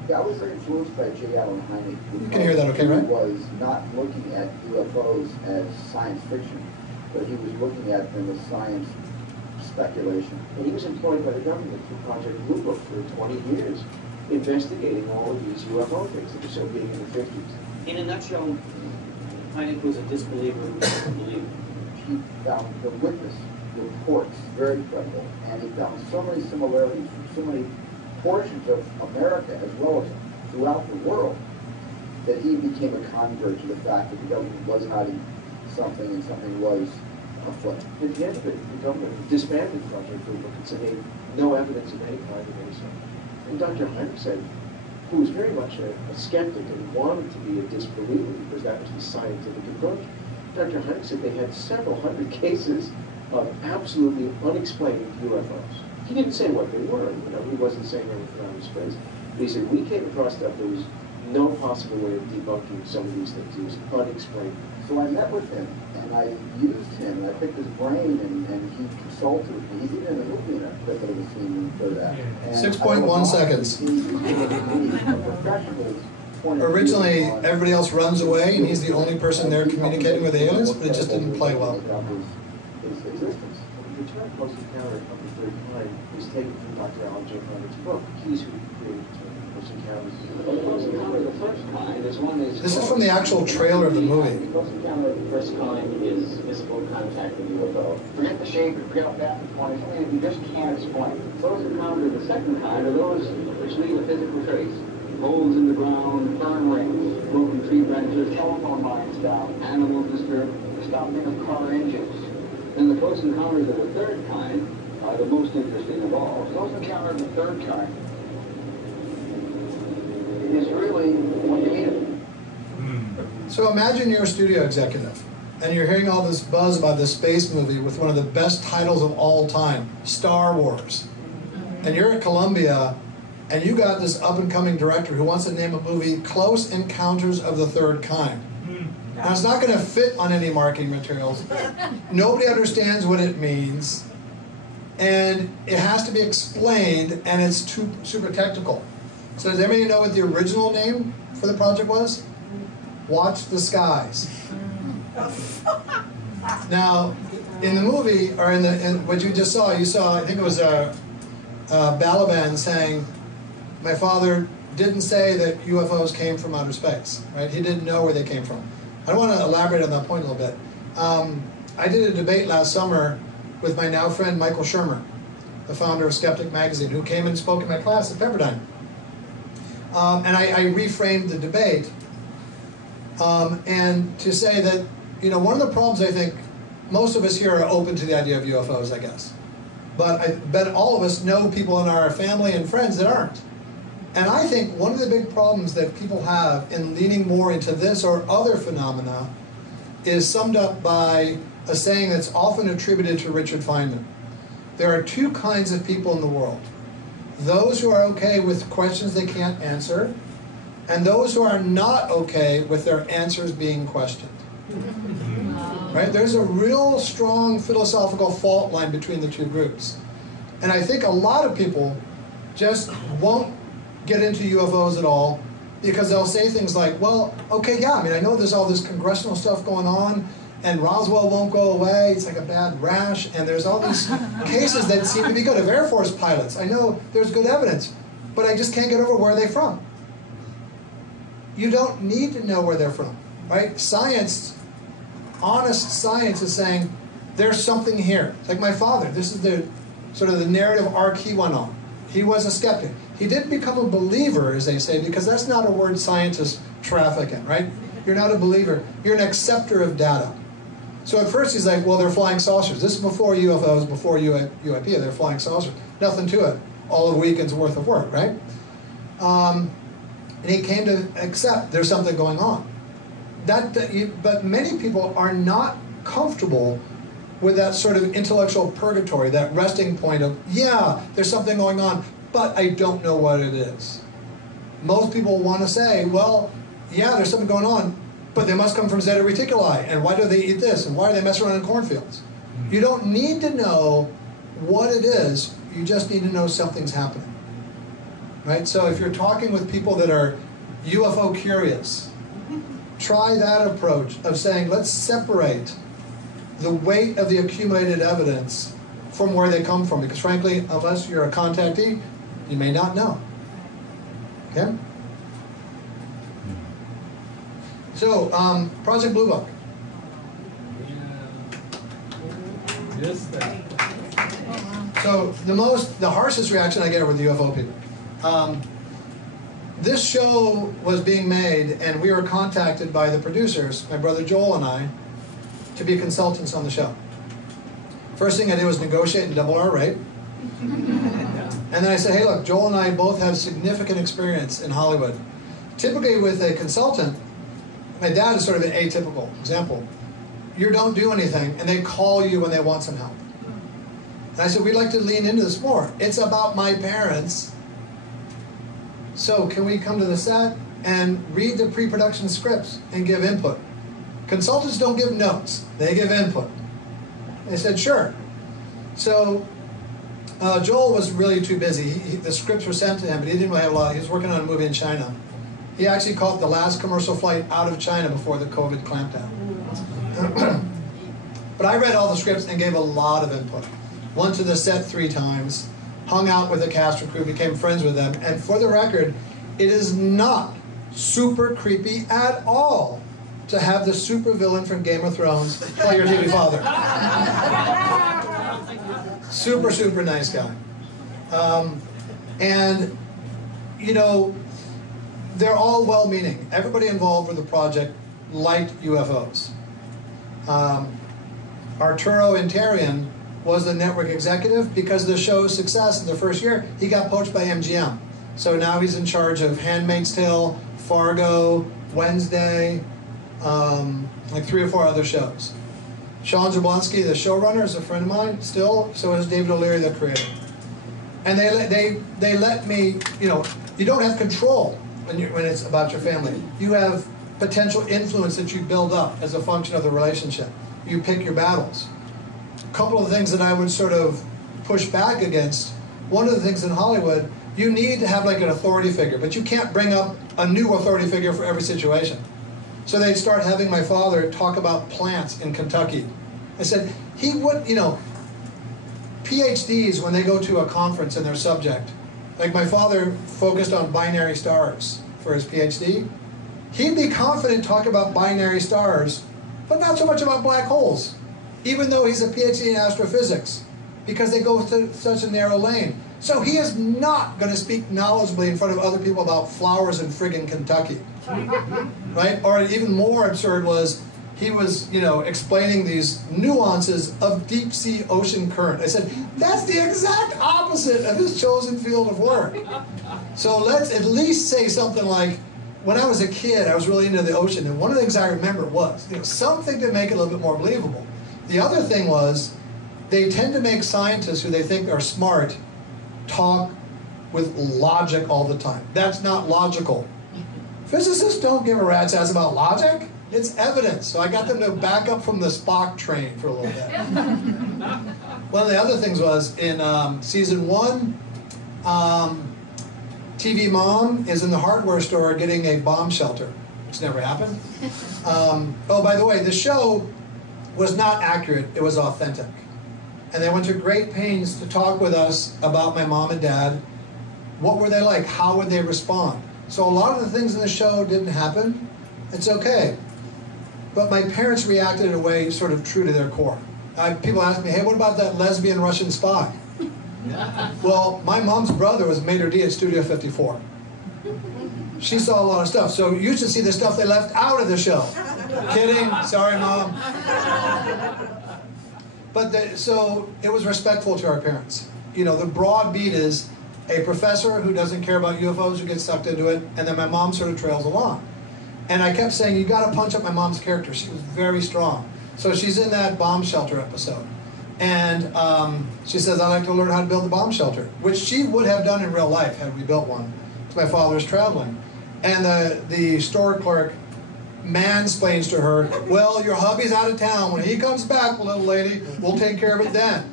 Yeah, I was very influenced by J. Allen Hynek. You can hear that okay, right? He was not looking at UFOs as science fiction, but he was looking at them as science speculation. And he was employed by the government through Project Blue Book for 20 years, investigating all of these UFO things that were so big in the 50s. In a nutshell, Hynek was a disbeliever who didn't believe. He found the witness reports very credible, and he found so many similarities from so many portions of America as well as throughout the world that he became a convert to the fact that the government was hiding something and something was afoot. At the end of it, the government disbanded Project Blue Book and said, hey, no evidence of any kind of any sort. And Dr. Hynek said, who was very much a skeptic and wanted to be a disbeliever because that was the scientific approach, Dr. Hynek said they had several hundred cases of absolutely unexplained UFOs. He didn't say what they were, he wasn't saying anything out of space. But he said, we came across stuff there was no possible way of debunking some of these things. It was unexplained. So I met with him, and I used him, and I picked his brain, and he consulted with me. He's even in the movie in a clip of the scene for that. 6.1 seconds. Originally, everybody else runs away, and he's the only person there communicating with aliens, but it just didn't play well. His existence. The term Close Encounter of the Third Kind was taken from Dr. Alan J. Hynek's book. He's who created the term Close Encounters. Close Encounter of the First Kind is one that's... This is from the actual trailer of the movie. Close Encounter of the First Kind is visible contact with UFO. Forget the shape, forget all that point. It's something that you just can't explain. Close Encounter of the Second Kind are those which leave a physical trace. Holes in the ground, burn rings, broken tree branches, telephone lines down, animals disturbed, the stopping of car engines. And the close encounters of the third kind are the most interesting of all. Close encounter of the third kind is really when you meet it. So imagine you're a studio executive, and you're hearing all this buzz about this space movie with one of the best titles of all time, Star Wars. And you're at Columbia, and you got this up-and-coming director who wants to name a movie Close Encounters of the Third Kind. Now, it's not going to fit on any marketing materials. Nobody understands what it means. And it has to be explained, and it's too super technical. So does anybody know what the original name for the project was? Watch the Skies. Now, in the movie, or in what you just saw, you saw, I think it was Balaban saying, my father didn't say that UFOs came from outer space, right? He didn't know where they came from. I don't want to elaborate on that point a little bit. I did a debate last summer with my now friend Michael Shermer, the founder of Skeptic Magazine, who came and spoke in my class at Pepperdine. And I reframed the debate and to say that, one of the problems I think most of us here are open to the idea of UFOs, I guess. But I bet all of us know people in our family and friends that aren't. And I think one of the big problems that people have in leaning more into this or other phenomena is summed up by a saying that's often attributed to Richard Feynman. There are two kinds of people in the world. Those who are okay with questions they can't answer, and those who are not okay with their answers being questioned. Right? There's a real strong philosophical fault line between the two groups. And I think a lot of people just won't get into UFOs at all, because they'll say things like, well, okay, yeah, I mean, I know there's all this congressional stuff going on, and Roswell won't go away, it's like a bad rash, and there's all these cases that seem to be good, of Air Force pilots. I know there's good evidence, but I just can't get over where they're from. You don't need to know where they're from, right? Science, honest science is saying, there's something here. It's like my father, this is the sort of the narrative arc he went on. He was a skeptic. He didn't become a believer, as they say, because that's not a word scientists traffic in, right? You're not a believer. You're an acceptor of data. So at first he's like, well, they're flying saucers. This is before UFOs, before UAP, they're flying saucers. Nothing to it. All a weekend's worth of work, right? And he came to accept there's something going on. But many people are not comfortable with that sort of intellectual purgatory, that resting point of, yeah, there's something going on, but I don't know what it is. Most people want to say, well, yeah, there's something going on, but they must come from Zeta Reticuli, and why do they eat this, and why do they mess around in cornfields? You don't need to know what it is, you just need to know something's happening. Right? So if you're talking with people that are UFO curious, try that approach of saying, let's separate the weight of the accumulated evidence from where they come from, because frankly, unless you're a contactee, you may not know. Okay? So, Project Blue Book. So the harshest reaction I get are with the UFO people. This show was being made, and we were contacted by the producers, my brother Joel and I, to be consultants on the show. First thing I did was negotiate and double our rate. And then I said, hey, look, Joel and I both have significant experience in Hollywood. Typically with a consultant, my dad is sort of an atypical example. You don't do anything, and they call you when they want some help. And I said, we'd like to lean into this more. It's about my parents. So can we come to the set and read the pre-production scripts and give input? Consultants don't give notes. They give input. They said, sure. So Joel was really too busy. The scripts were sent to him, but he didn't really have a lot. He was working on a movie in China. He actually caught the last commercial flight out of China before the COVID clampdown. But I read all the scripts and gave a lot of input. Went to the set 3 times, hung out with the cast and crew, became friends with them. And for the record, it is not super creepy at all to have the supervillain from Game of Thrones play your TV father. Super, super nice guy. And, you know, they're all well-meaning. Everybody involved with the project liked UFOs. Arturo Interian was the network executive. Because of the show's success in the first year, he got poached by MGM. So now he's in charge of Handmaid's Tale, Fargo, Wednesday, like 3 or 4 other shows. Sean Jablonski, the showrunner, is a friend of mine still. So is David O'Leary, the creator. And they let me, you know, you don't have control when it's about your family. You have potential influence that you build up as a function of the relationship. You pick your battles. A couple of things that I would sort of push back against. One of the things in Hollywood, you need to have like an authority figure, but you can't bring up a new authority figure for every situation. So they'd start having my father talk about plants in Kentucky. I said, he would, you know, PhDs, when they go to a conference in their subject, like my father focused on binary stars for his PhD, he'd be confident talking about binary stars, but not so much about black holes, even though he's a PhD in astrophysics, because they go through such a narrow lane. So he is not going to speak knowledgeably in front of other people about flowers in friggin' Kentucky, right? Or even more absurd was, he was, you know, explaining these nuances of deep sea ocean current. I said, that's the exact opposite of his chosen field of work. So let's at least say something like, when I was a kid, I was really into the ocean, and one of the things I remember was, you know, something to make it a little bit more believable. The other thing was, they tend to make scientists who they think are smart talk with logic all the time. That's not logical. Physicists don't give a rat's ass about logic. It's evidence. So I got them to back up from the Spock train for a little bit. One of the other things was, in season 1, TV mom is in the hardware store getting a bomb shelter, which never happened. Oh, by the way, the show was not accurate, it was authentic. And they went to great pains to talk with us about my mom and dad. What were they like? How would they respond? So a lot of the things in the show didn't happen. It's okay. But my parents reacted in a way sort of true to their core. People ask me, hey, what about that lesbian Russian spy? Well, my mom's brother was maitre d' at Studio 54. She saw a lot of stuff. So you should see the stuff they left out of the show. Kidding. Sorry, Mom. But so it was respectful to our parents. You know, the broad beat is a professor who doesn't care about UFOs who gets sucked into it, and then my mom sort of trails along. And I kept saying, you got to punch up my mom's character. She was very strong. So she's in that bomb shelter episode. And she says, I'd like to learn how to build a bomb shelter, which she would have done in real life had we built one, because my father was traveling. And the store clerk mansplains to her, well, your hubby's out of town. When he comes back, little lady, we'll take care of it then.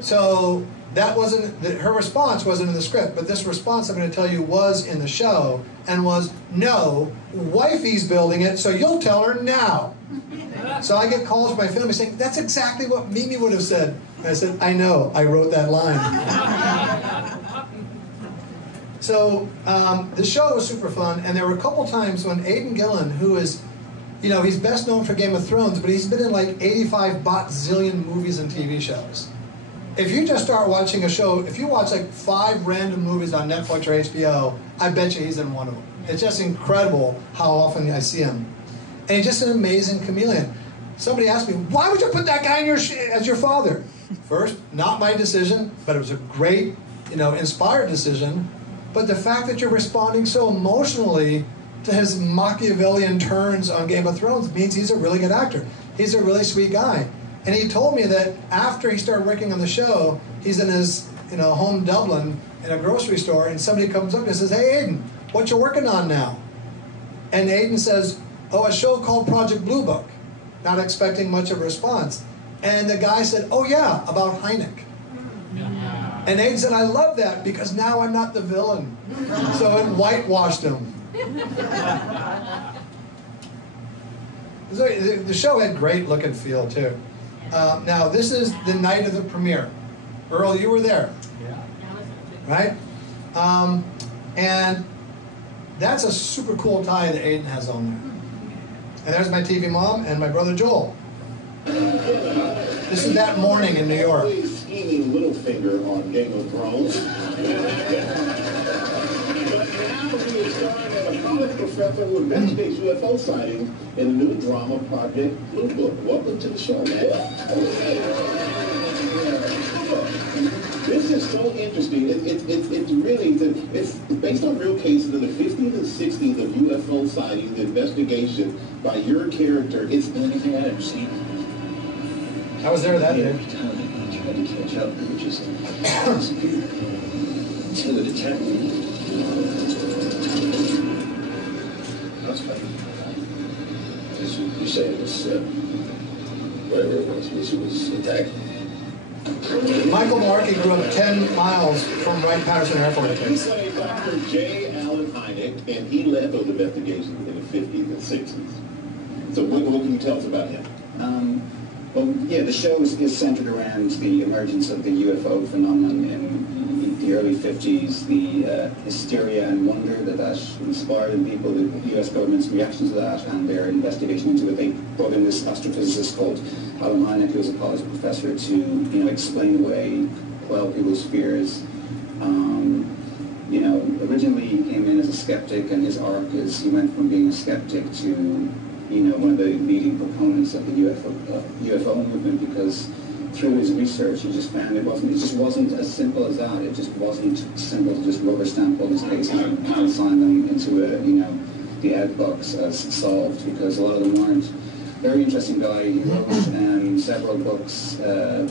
So that wasn't, her response wasn't in the script, but this response I'm going to tell you was in the show, and was, no, wifey's building it, so you'll tell her now. So I get calls from my family saying, that's exactly what Mimi would have said. And I said, I know, I wrote that line. So the show was super fun, and there were a couple times when Aidan Gillen, who is, you know, he's best known for Game of Thrones, but he's been in like 85 zillion movies and TV shows. If you just start watching a show, if you watch like 5 random movies on Netflix or HBO, I bet you he's in one of them. It's just incredible how often I see him. And he's just an amazing chameleon. Somebody asked me, why would you put that guy in as your father? First, not my decision, but it was a great, you know, inspired decision. But the fact that you're responding so emotionally to his Machiavellian turns on Game of Thrones means he's a really good actor. He's a really sweet guy. And he told me that after he started working on the show, he's in his, you know, home Dublin in a grocery store, and somebody comes up and says, hey, Aidan, what you working on now? And Aidan says, oh, a show called Project Blue Book, not expecting much of a response. And the guy said, oh yeah, about Hynek. And Aidan said, I love that because now I'm not the villain. So it whitewashed him. So the show had great look and feel too. Now this is the night of the premiere. Earl, you were there. Right? And that's a super cool tie that Aidan has on there. And there's my TV mom and my brother Joel. This is that morning in New York. Scheming Littlefinger on Game of Thrones. But now he is starring as a college professor who investigates UFO sightings in the new drama Project Blue Book. Welcome to the show, man. This is so interesting. It's based on real cases in the 50s and 60s of UFO sightings, the investigation by your character. It's not anything I've ever seen. I was there that day. Tried to catch up, but just disappeared. Until the detective. That's funny. You say it was, whatever it was attacked. Michael Malarkey grew up 10 miles from Wright-Patterson Airport. He's Dr. J. Allen Hynek, and he led those investigations in the 50s and 60s. So what can you tell us about him? Well, yeah, the show is centered around the emergence of the UFO phenomenon in the early 50s, the hysteria and wonder that inspired in people, the U.S. government's reaction to that and their investigation into it. They brought in this astrophysicist called Alan Hynek, who was a college professor, to, you know, explain away, quell people's fears. You know, originally he came in as a skeptic, and his arc is he went from being a skeptic to, you know, one of the leading proponents of the UFO movement, because through his research he just found it just wasn't as simple as that. It just wasn't simple to just rubber stamp all these cases and sign them into a, you know, the ed books as solved, because a lot of them weren't. Very interesting guy. He wrote several books, one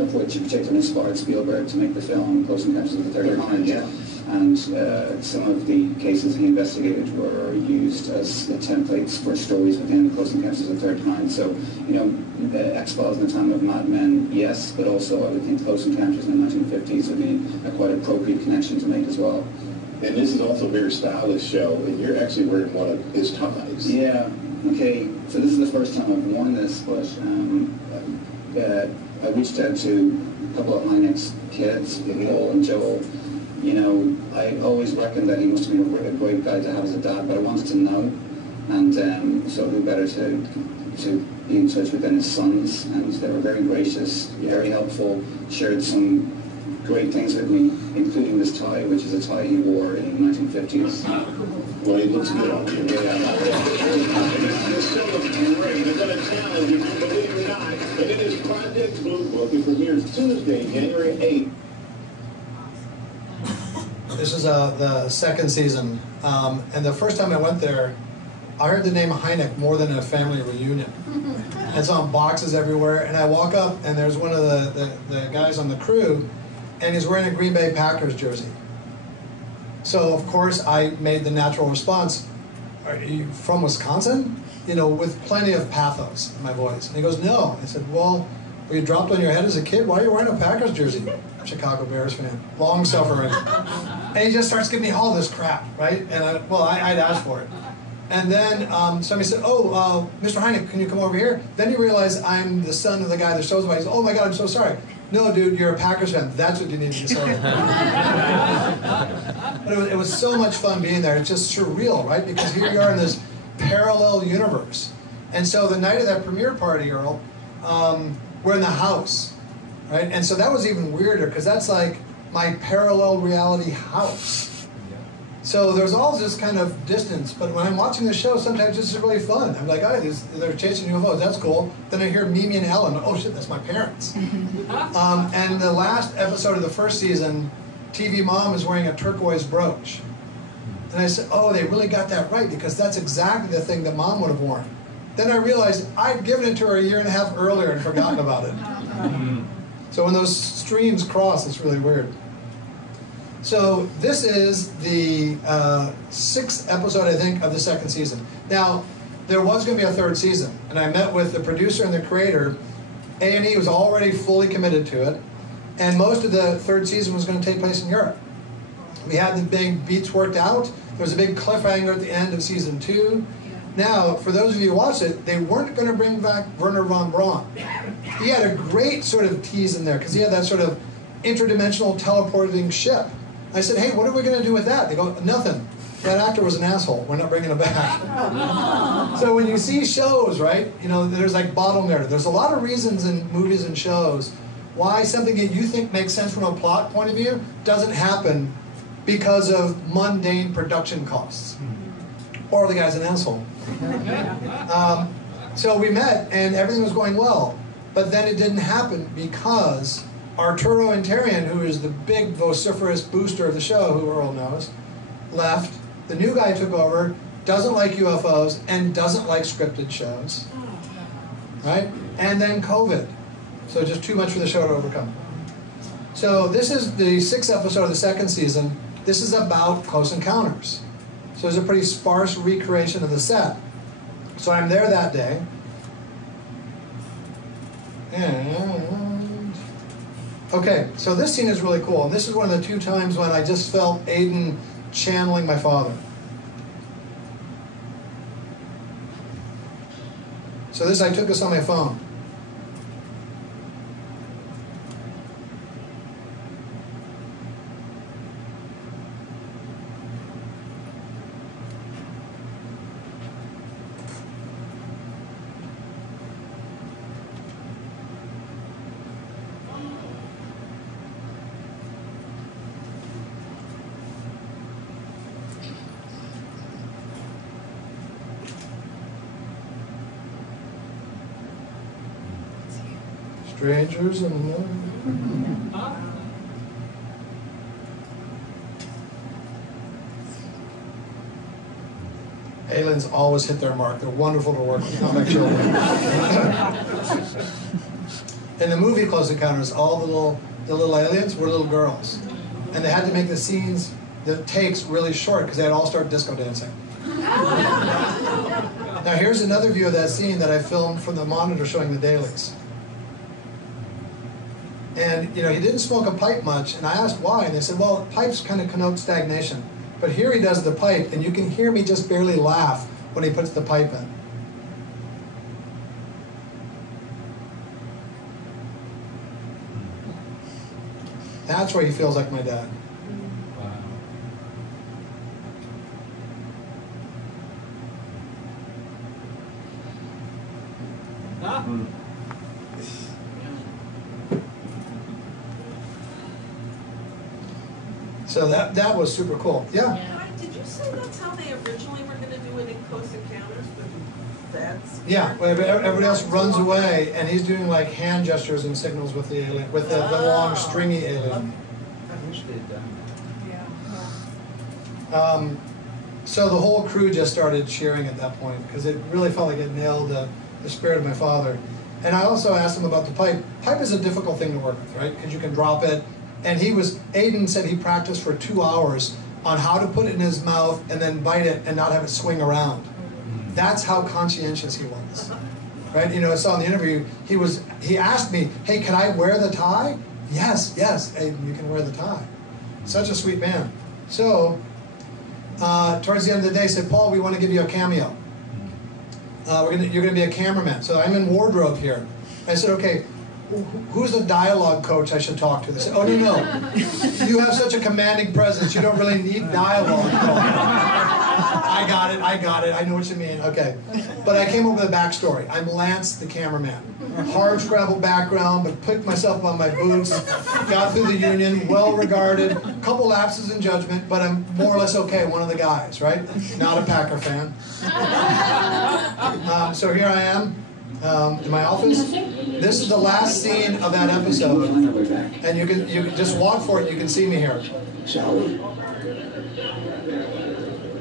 of which in particular inspired Spielberg to make the film Close Encounters of the Third Kind. and some of the cases he investigated were used as templates for stories within Close Encounters of the Third Kind. So, X-Files in the time of Mad Men, yes, but also I would think Close Encounters in the 1950s would be a quite appropriate connection to make as well. And this is also a very stylish show, and you're actually wearing one of his ties. Yeah, okay, so this is the first time I've worn this, but I reached out to a couple of Hynek's kids, Paul and Joel. I always reckoned that he must have been a great guy to have as a dad, but I wanted to know, and so who better to be in touch with than his sons, and they were very gracious, very helpful, shared some great things with me, including this tie, which is a tie he wore in the 1950s. Well, it looks good on you. Yeah. This show looks great. They're going to challenge you, believe it or not. And it is Project Blue Book. It premieres Tuesday, January 8th. This is the second season, and the first time I went there, I heard the name Hynek more than a family reunion. It's on boxes everywhere, and I walk up, and there's one of the guys on the crew, and he's wearing a Green Bay Packers jersey. So, of course, I made the natural response, "Are you from Wisconsin?" With plenty of pathos in my voice. And he goes, "No." I said, "Well, were you dropped on your head as a kid? Why are you wearing a Packers jersey?" Chicago Bears fan, long suffering. And he just starts giving me all this crap, right? And I'd asked for it. And then somebody said, "Oh, Mr. Hynek, can you come over here?" Then you realize I'm the son of the guy that shows me. He says, "Oh my God, I'm so sorry." "No, dude, you're a Packers fan. That's what you need to say." But it was so much fun being there. It's just surreal, right? Because here you are in this parallel universe. And so the night of that premiere party, Earl, we're in the house, right? And so that was even weirder because that's like my parallel reality house. So there's all this kind of distance, but when I'm watching the show, sometimes it's really fun. I'm like, "Oh, they're chasing UFOs, that's cool." Then I hear Mimi and Ellen, "Oh shit, that's my parents." And the last episode of the first season, TV Mom is wearing a turquoise brooch. And I said, "Oh, they really got that right, because that's exactly the thing that Mom would have worn." Then I realized I'd given it to her a year and a half earlier and forgotten about it. So when those streams cross, it's really weird. So this is the 6th episode, I think, of the second season. Now, there was going to be a third season, and I met with the producer and the creator. A&E was already fully committed to it, and most of the third season was going to take place in Europe. We had the big beats worked out. There was a big cliffhanger at the end of season 2. Now, for those of you who watched it, they weren't going to bring back Werner von Braun. He had a great sort of tease in there, because he had that sort of interdimensional teleporting ship. I said, "Hey, what are we going to do with that?" They go, "Nothing. That actor was an asshole. We're not bringing him back." So when you see shows, right, there's like bottleneck. There's a lot of reasons in movies and shows why something that you think makes sense from a plot point of view doesn't happen because of mundane production costs. Or the guy's an asshole. So we met, and everything was going well. But then it didn't happen because Arturo Interian, who is the big vociferous booster of the show, who Earl knows, left. The new guy took over, doesn't like UFOs, and doesn't like scripted shows. Right? And then COVID. So just too much for the show to overcome. So this is the 6th episode of the second season. This is about Close Encounters. So it's a pretty sparse recreation of the set. So I'm there that day. And okay, so this scene is really cool. And this is one of the 2 times when I just felt Aiden channeling my father. So I took this on my phone. Strangers in love. Aliens always hit their mark. They're wonderful to work with, not like children. In the movie Close Encounters, all the little aliens were little girls, and they had to make the scenes the takes really short because they'd all start disco dancing. Now here's another view of that scene that I filmed from the monitor showing the dailies. And he didn't smoke a pipe much, and I asked why, and they said, well, pipes kind of connote stagnation. But here he does the pipe, and you can hear me just barely laugh when he puts the pipe in. That's where he feels like my dad. So that was super cool. Yeah. Did you say that's how they originally were going to do it in Close Encounters with Feds? Yeah. Everybody else runs away, and he's doing like hand gestures and signals with the alien, with the long stringy alien. I wish they'd done So the whole crew just started cheering at that point because it really felt like it nailed the spirit of my father. And I also asked him about the pipe. Pipe is a difficult thing to work with, right? Because you can drop it. And Aiden said he practiced for 2 hours on how to put it in his mouth and then bite it and not have it swing around. That's how conscientious he was, right? I saw in the interview, he asked me, hey, can I wear the tie? Yes, Aiden, you can wear the tie. Such a sweet man. So, towards the end of the day, he said, Paul, we want to give you a cameo. You're going to be a cameraman. So I'm in wardrobe here. I said, okay, who's the dialogue coach I should talk to? They said, oh, no. You have such a commanding presence. You don't really need dialogue. I got it. I know what you mean. Okay. But I came up with a backstory. I'm Lance, the cameraman. Hard scrabble background, but picked myself on my boots, got through the union, well regarded, couple lapses in judgment, but I'm more or less okay, one of the guys, right? Not a Packer fan. So here I am. In my office. This is the last scene of that episode, and you can just walk for it. You can see me here. Shall we?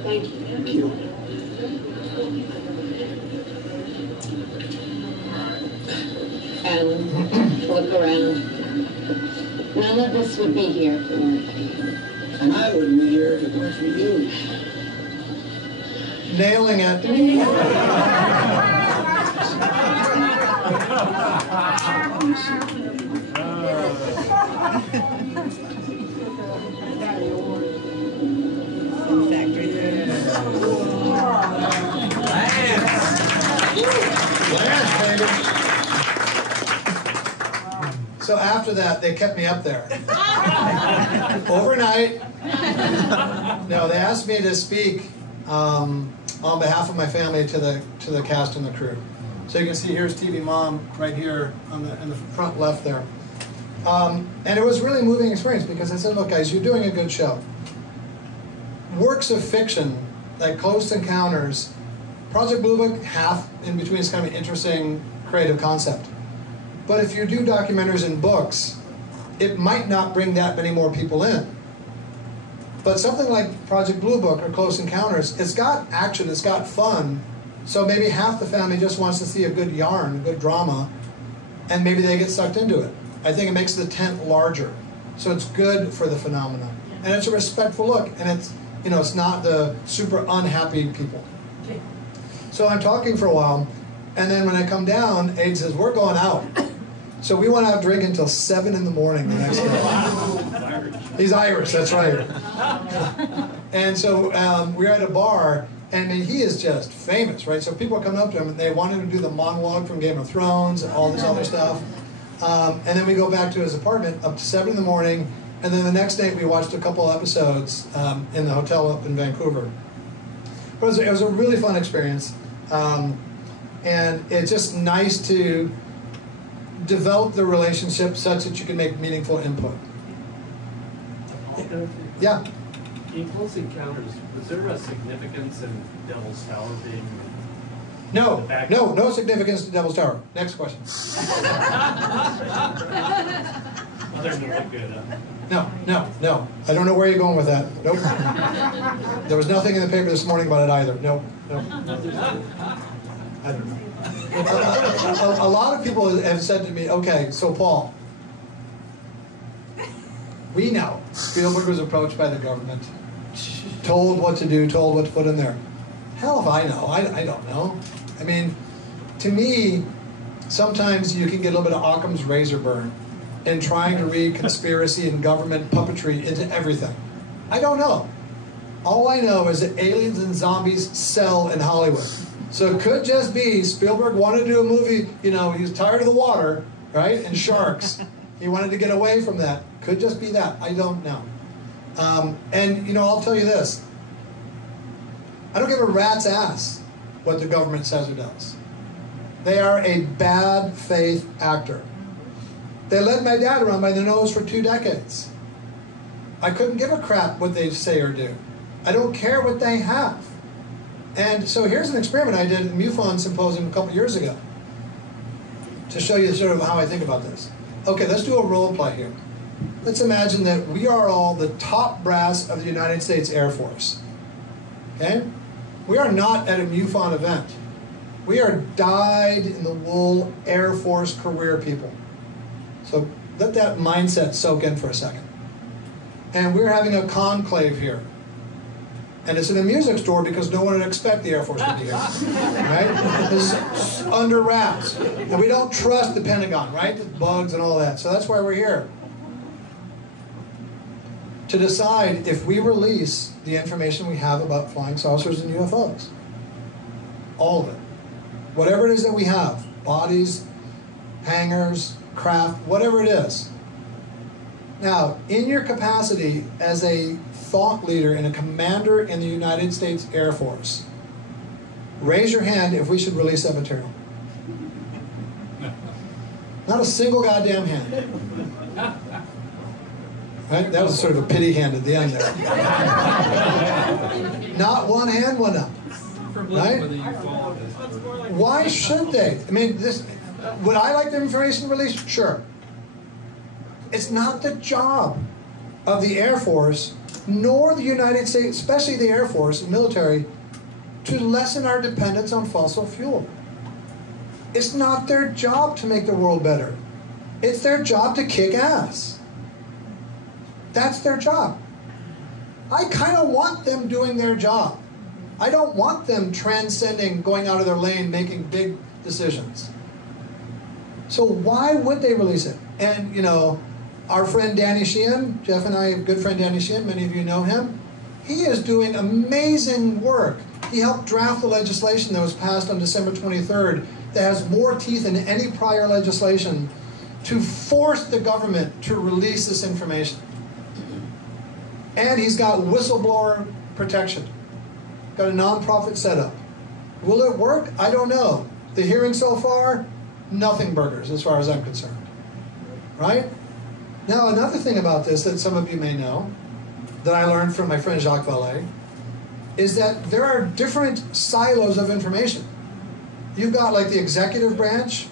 Thank you. And look around. None of us would be here for it. And I wouldn't be here if it weren't for you. Nailing it. So after that, they kept me up there. Overnight. No, they asked me to speak on behalf of my family to the cast and the crew. So you can see here's TV Mom right here in the front left there. And it was a really moving experience because I said, look guys, you're doing a good show. Works of fiction, like Close Encounters, Project Blue Book, half in between is kind of an interesting creative concept. But if you do documentaries and books, it might not bring that many more people in. But something like Project Blue Book or Close Encounters, it's got action, it's got fun, so maybe half the family just wants to see a good yarn, a good drama, and maybe they get sucked into it. I think it makes the tent larger. So it's good for the phenomenon. And it's a respectful look, and it's not the super unhappy people. So I'm talking for a while, and then when I come down, Aid says, we're going out. So we went out drinking until 7 in the morning the next day. He's Irish, that's right. And so we were at a bar, and he is just famous, right? So people come up to him, and they want him to do the monologue from Game of Thrones and all this other stuff. And then we go back to his apartment up to 7 in the morning, and then the next day we watched a couple episodes in the hotel up in Vancouver. But it was a really fun experience. And it's just nice to develop the relationship such that you can make meaningful input. Yeah? In Close Encounters, was there a significance in Devil's Tower being... No significance to Devil's Tower. Next question. They're really good, huh? No. I don't know where you're going with that. Nope. There was nothing in the paper this morning about it either. Nope. I don't know. A lot of people have said to me, okay, so Paul, we know Spielberg was approached by the government told what to do, told what to put in there. Hell if I know. I don't know. I mean, to me, sometimes you can get a little bit of Occam's razor burn in trying to read conspiracy and government puppetry into everything. I don't know. All I know is that aliens and zombies sell in Hollywood. So it could just be Spielberg wanted to do a movie, you know, he was tired of the water, right, and sharks. He wanted to get away from that. Could just be that. I don't know. And, you know, I'll tell you this. I don't give a rat's ass what the government says or does. They are a bad faith actor. They led my dad around by the nose for 2 decades. I couldn't give a crap what they say or do. I don't care what they have. And so here's an experiment I did at the MUFON Symposium a couple years ago to show you sort of how I think about this. Okay, let's do a role play here. Let's imagine that we are all the top brass of the United States Air Force. Okay? We are not at a MUFON event. We are dyed-in-the-wool Air Force career people. So let that mindset soak in for a second. And we're having a conclave here. And it's in a music store because no one would expect the Air Force to be here. Right? This is under wraps. And we don't trust the Pentagon, right? The bugs and all that. So that's why we're here. To decide if we release the information we have about flying saucers and UFOs. All of it. Whatever it is that we have. Bodies, hangars, craft, whatever it is. Now, in your capacity as a thought leader and a commander in the United States Air Force, raise your hand if we should release that material. Not a single goddamn hand. Right? That was sort of a pity hand at the end there. Not one hand went up. Right? Why should they? I mean, would I like the information released? Sure. It's not the job of the Air Force, nor the United States, especially the Air Force and military, to lessen our dependence on fossil fuel. It's not their job to make the world better. It's their job to kick ass. That's their job. I kind of want them doing their job. I don't want them transcending, going out of their lane, making big decisions. So why would they release it? And, you know, our friend Danny Sheehan, Jeff and I, good friend Danny Sheehan, many of you know him, he is doing amazing work. He helped draft the legislation that was passed on December 23rd that has more teeth than any prior legislation to force the government to release this information. And he's got whistleblower protection. Got a nonprofit setup. Will it work? I don't know. The hearing so far, nothing burgers as far as I'm concerned. Right? Now, another thing about this that some of you may know, that I learned from my friend Jacques Vallée, is that there are different silos of information. You've got like the executive branch,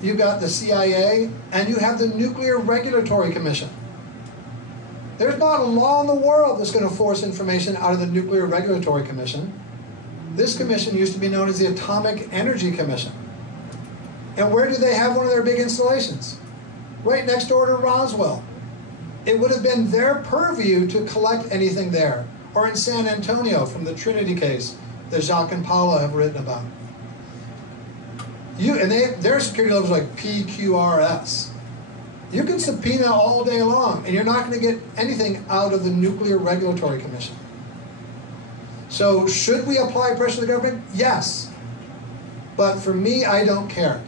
you've got the CIA, and you have the Nuclear Regulatory Commission. There's not a law in the world that's going to force information out of the Nuclear Regulatory Commission. This commission used to be known as the Atomic Energy Commission. And where do they have one of their big installations? Right next door to Roswell. It would have been their purview to collect anything there. Or in San Antonio from the Trinity case that Jacques and Paula have written about. Their security levels are like PQRS. You can subpoena all day long, and you're not going to get anything out of the Nuclear Regulatory Commission. So should we apply pressure to the government? Yes. But for me, I don't care.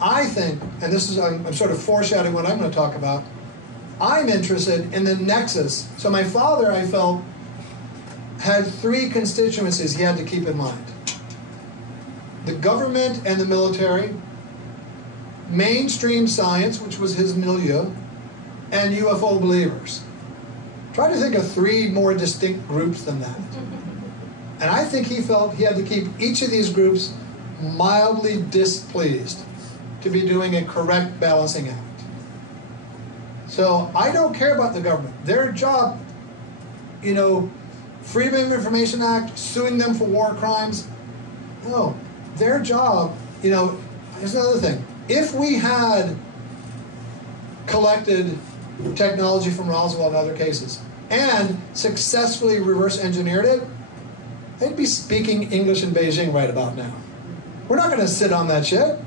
I think, and this is, I'm sort of foreshadowing what I'm going to talk about, I'm interested in the nexus. So my father, I felt, had 3 constituencies he had to keep in mind. The government and the military, mainstream science, which was his milieu, and UFO believers. Try to think of 3 more distinct groups than that. And I think he felt he had to keep each of these groups mildly displeased to be doing a correct balancing act. So I don't care about the government. Their job, you know, Freedom of Information Act, suing them for war crimes. No, their job, you know, here's another thing. If we had collected technology from Roswell and other cases, and successfully reverse engineered it, they'd be speaking English in Beijing right about now. We're not going to sit on that shit.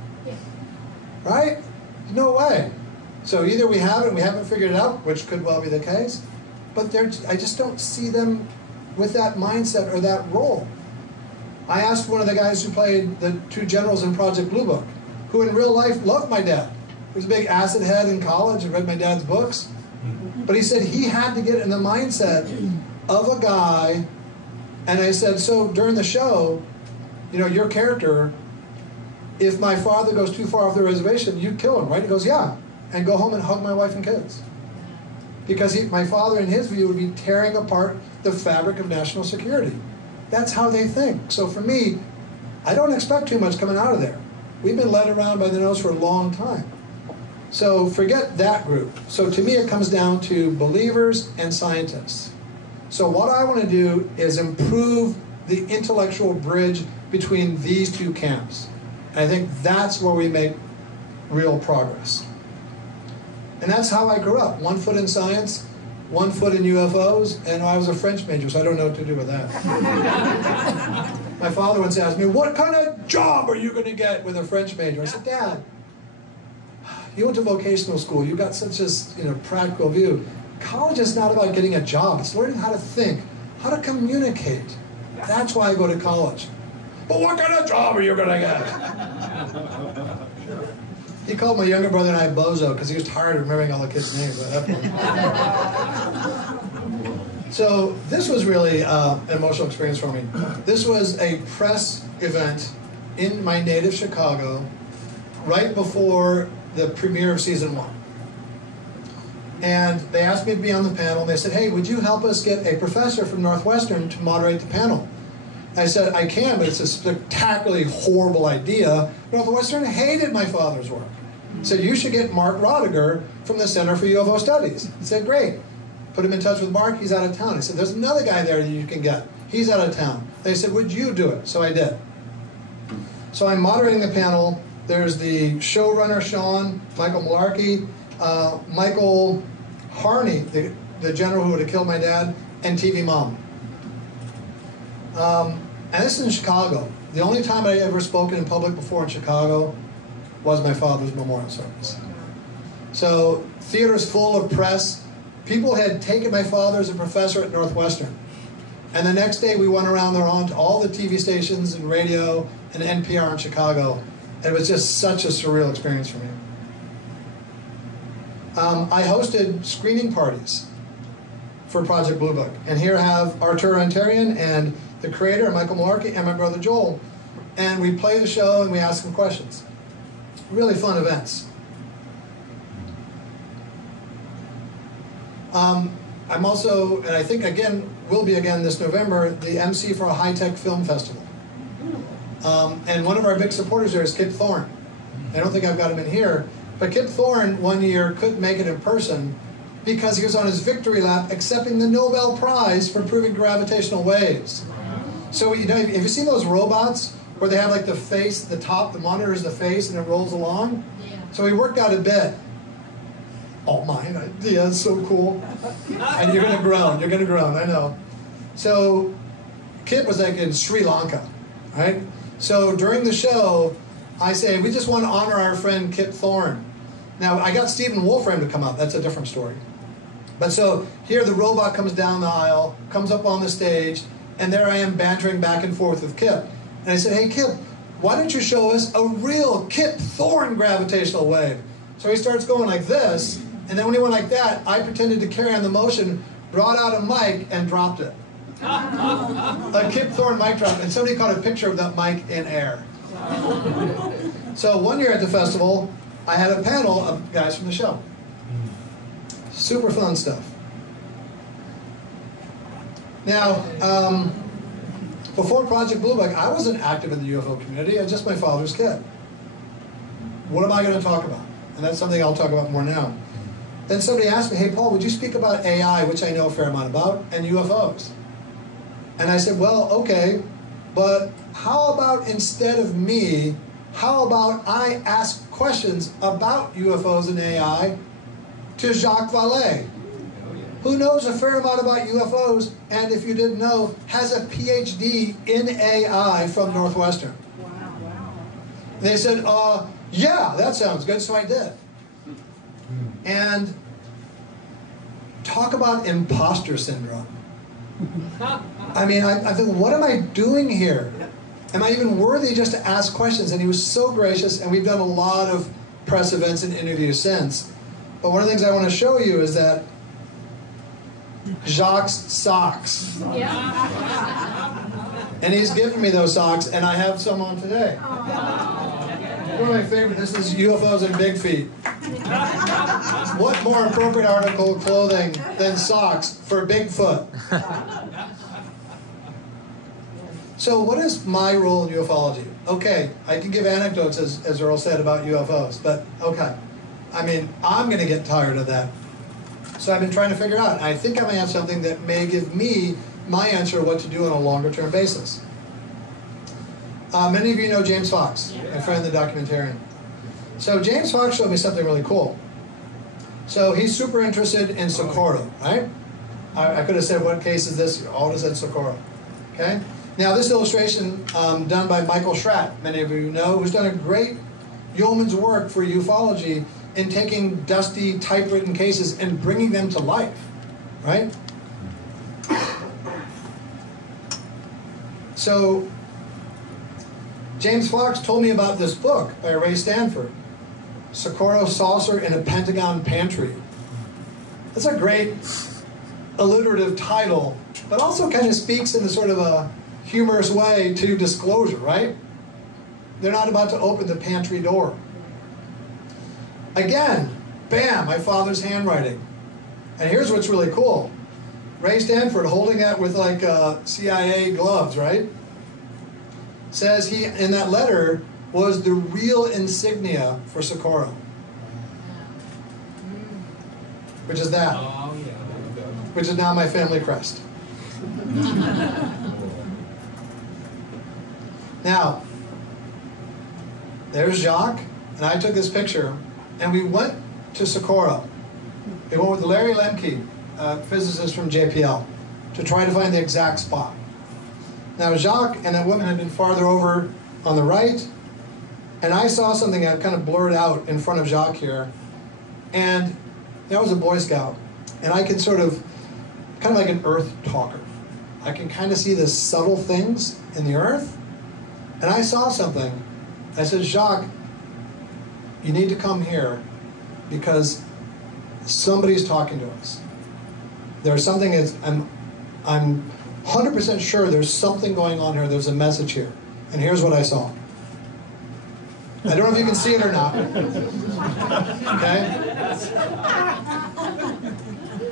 Right? No way. So either we have it and we haven't figured it out, which could well be the case, but I just don't see them with that mindset or that role. I asked one of the guys who played the two generals in Project Blue Book, who in real life loved my dad. He was a big acid head in college and read my dad's books. But he said he had to get in the mindset of a guy, and I said, so during the show, you know, your character, if my father goes too far off the reservation, you'd kill him, right? He goes, yeah, and go home and hug my wife and kids. Because my father, in his view, would be tearing apart the fabric of national security. That's how they think. So for me, I don't expect too much coming out of there. We've been led around by the nose for a long time. So forget that group. So to me, it comes down to believers and scientists. So what I want to do is improve the intellectual bridge between these two camps. And I think that's where we make real progress. And that's how I grew up. 1 foot in science, 1 foot in UFOs, and I was a French major, so I don't know what to do with that. My father once asked me, what kind of job are you going to get with a French major? I said, Dad, you went to vocational school. You got such a practical view. College is not about getting a job. It's learning how to think, how to communicate. That's why I go to college. But what kind of job are you going to get? He called my younger brother and I bozo because he was tired of remembering all the kids' names at that point. So this was really an emotional experience for me. This was a press event in my native Chicago right before the premiere of season 1. And they asked me to be on the panel, and they said, hey, would you help us get a professor from Northwestern to moderate the panel? I said, I can, but it's a spectacularly horrible idea. Northwestern hated my father's work. He said, you should get Mark Rodiger from the Center for UFO Studies. He said, great. Put him in touch with Mark. He's out of town. I said, there's another guy there that you can get. He's out of town. They said, would you do it? So I did. So I'm moderating the panel. There's the showrunner, Sean, Michael Malarkey, Michael Harney, the general who would have killed my dad, and TV Mom. And this is in Chicago. The only time I ever spoken in public before in Chicago was my father's memorial service. So theater's full of press. People had taken my father as a professor at Northwestern. And the next day we went around there on to all the TV stations and radio and NPR in Chicago. And it was just such a surreal experience for me. I hosted screening parties for Project Blue Book. And here I have Arturo Antarian and the creator, Michael Malarkey, and my brother Joel. And we play the show and we ask them questions. Really fun events. I'm also, and I think again, will be again this November, the MC for a high-tech film festival. And one of our big supporters there is Kip Thorne. I don't think I've got him in here, but Kip Thorne one year couldn't make it in person because he was on his victory lap accepting the Nobel Prize for proving gravitational waves. So, you know, have you seen those robots where they have like the face, the top, the monitor is the face and it rolls along? Yeah. So we worked out a bit. Oh, mine idea, it's so cool. And you're gonna groan, I know. So Kip was like in Sri Lanka, right? So during the show, I say, we just want to honor our friend Kip Thorne. Now, I got Stephen Wolfram to come out, that's a different story. But so here the robot comes down the aisle, comes up on the stage, and there I am bantering back and forth with Kip. And I said, hey Kip, why don't you show us a real Kip Thorne gravitational wave? So he starts going like this, and then when he went like that, I pretended to carry on the motion, brought out a mic, and dropped it. A Kip Thorne mic drop, and somebody caught a picture of that mic in air. So one year at the festival, I had a panel of guys from the show. Super fun stuff. Now, before Project Blue Book, I wasn't active in the UFO community. I was just my father's kid. What am I going to talk about? And that's something I'll talk about more now. Then somebody asked me, hey, Paul, would you speak about AI, which I know a fair amount about, and UFOs? And I said, well, okay, but how about instead of me, how about I ask questions about UFOs and AI to Jacques Vallée, who knows a fair amount about UFOs, and if you didn't know, has a PhD in AI from Northwestern. They said, yeah, that sounds good, so I did. And talk about imposter syndrome. I mean, I think, what am I doing here? Am I even worthy just to ask questions? And he was so gracious, and we've done a lot of press events and interviews since. But one of the things I want to show you is that Jacques' socks. And he's given me those socks, and I have some on today. One of my favorite, this is UFOs and Big Feet. What more appropriate article of clothing than socks for Bigfoot? So what is my role in ufology? Okay, I can give anecdotes, as Earl said, about UFOs, but okay. I mean, I'm going to get tired of that. So I've been trying to figure out. I think I may have something that may give me my answer of what to do on a longer-term basis. Many of you know James Fox, my friend, the documentarian. So James Fox showed me something really cool. So he's super interested in Socorro, right? I could have said, what case is this? I would have said Socorro, okay? Now this illustration done by Michael Schratt, many of you know, who's done a great yeoman's work for ufology in taking dusty typewritten cases and bringing them to life, right? So James Fox told me about this book by Ray Stanford, Socorro Saucer in a Pentagon Pantry. That's a great alliterative title, but also kind of speaks in a sort of a humorous way to disclosure, right? They're not about to open the pantry door. Again, bam, my father's handwriting. And here's what's really cool. Ray Stanford, holding that with like CIA gloves, right? Says he, in that letter, was the real insignia for Socorro. Which is that. Which is now my family crest. Now, there's Jacques, and I took this picture, and we went to Socorro. We went with Larry Lemke, physicist from JPL, to try to find the exact spot. Now, Jacques and that woman had been farther over on the right, and I saw something that kind of blurred out in front of Jacques here, and that was a Boy Scout, and I can sort of, kind of like an earth talker. I can kind of see the subtle things in the earth, and I saw something. I said, Jacques, you need to come here because somebody's talking to us. There's something that's, I'm 100% sure there's something going on here. There's a message here. And here's what I saw. I don't know if you can see it or not. Okay?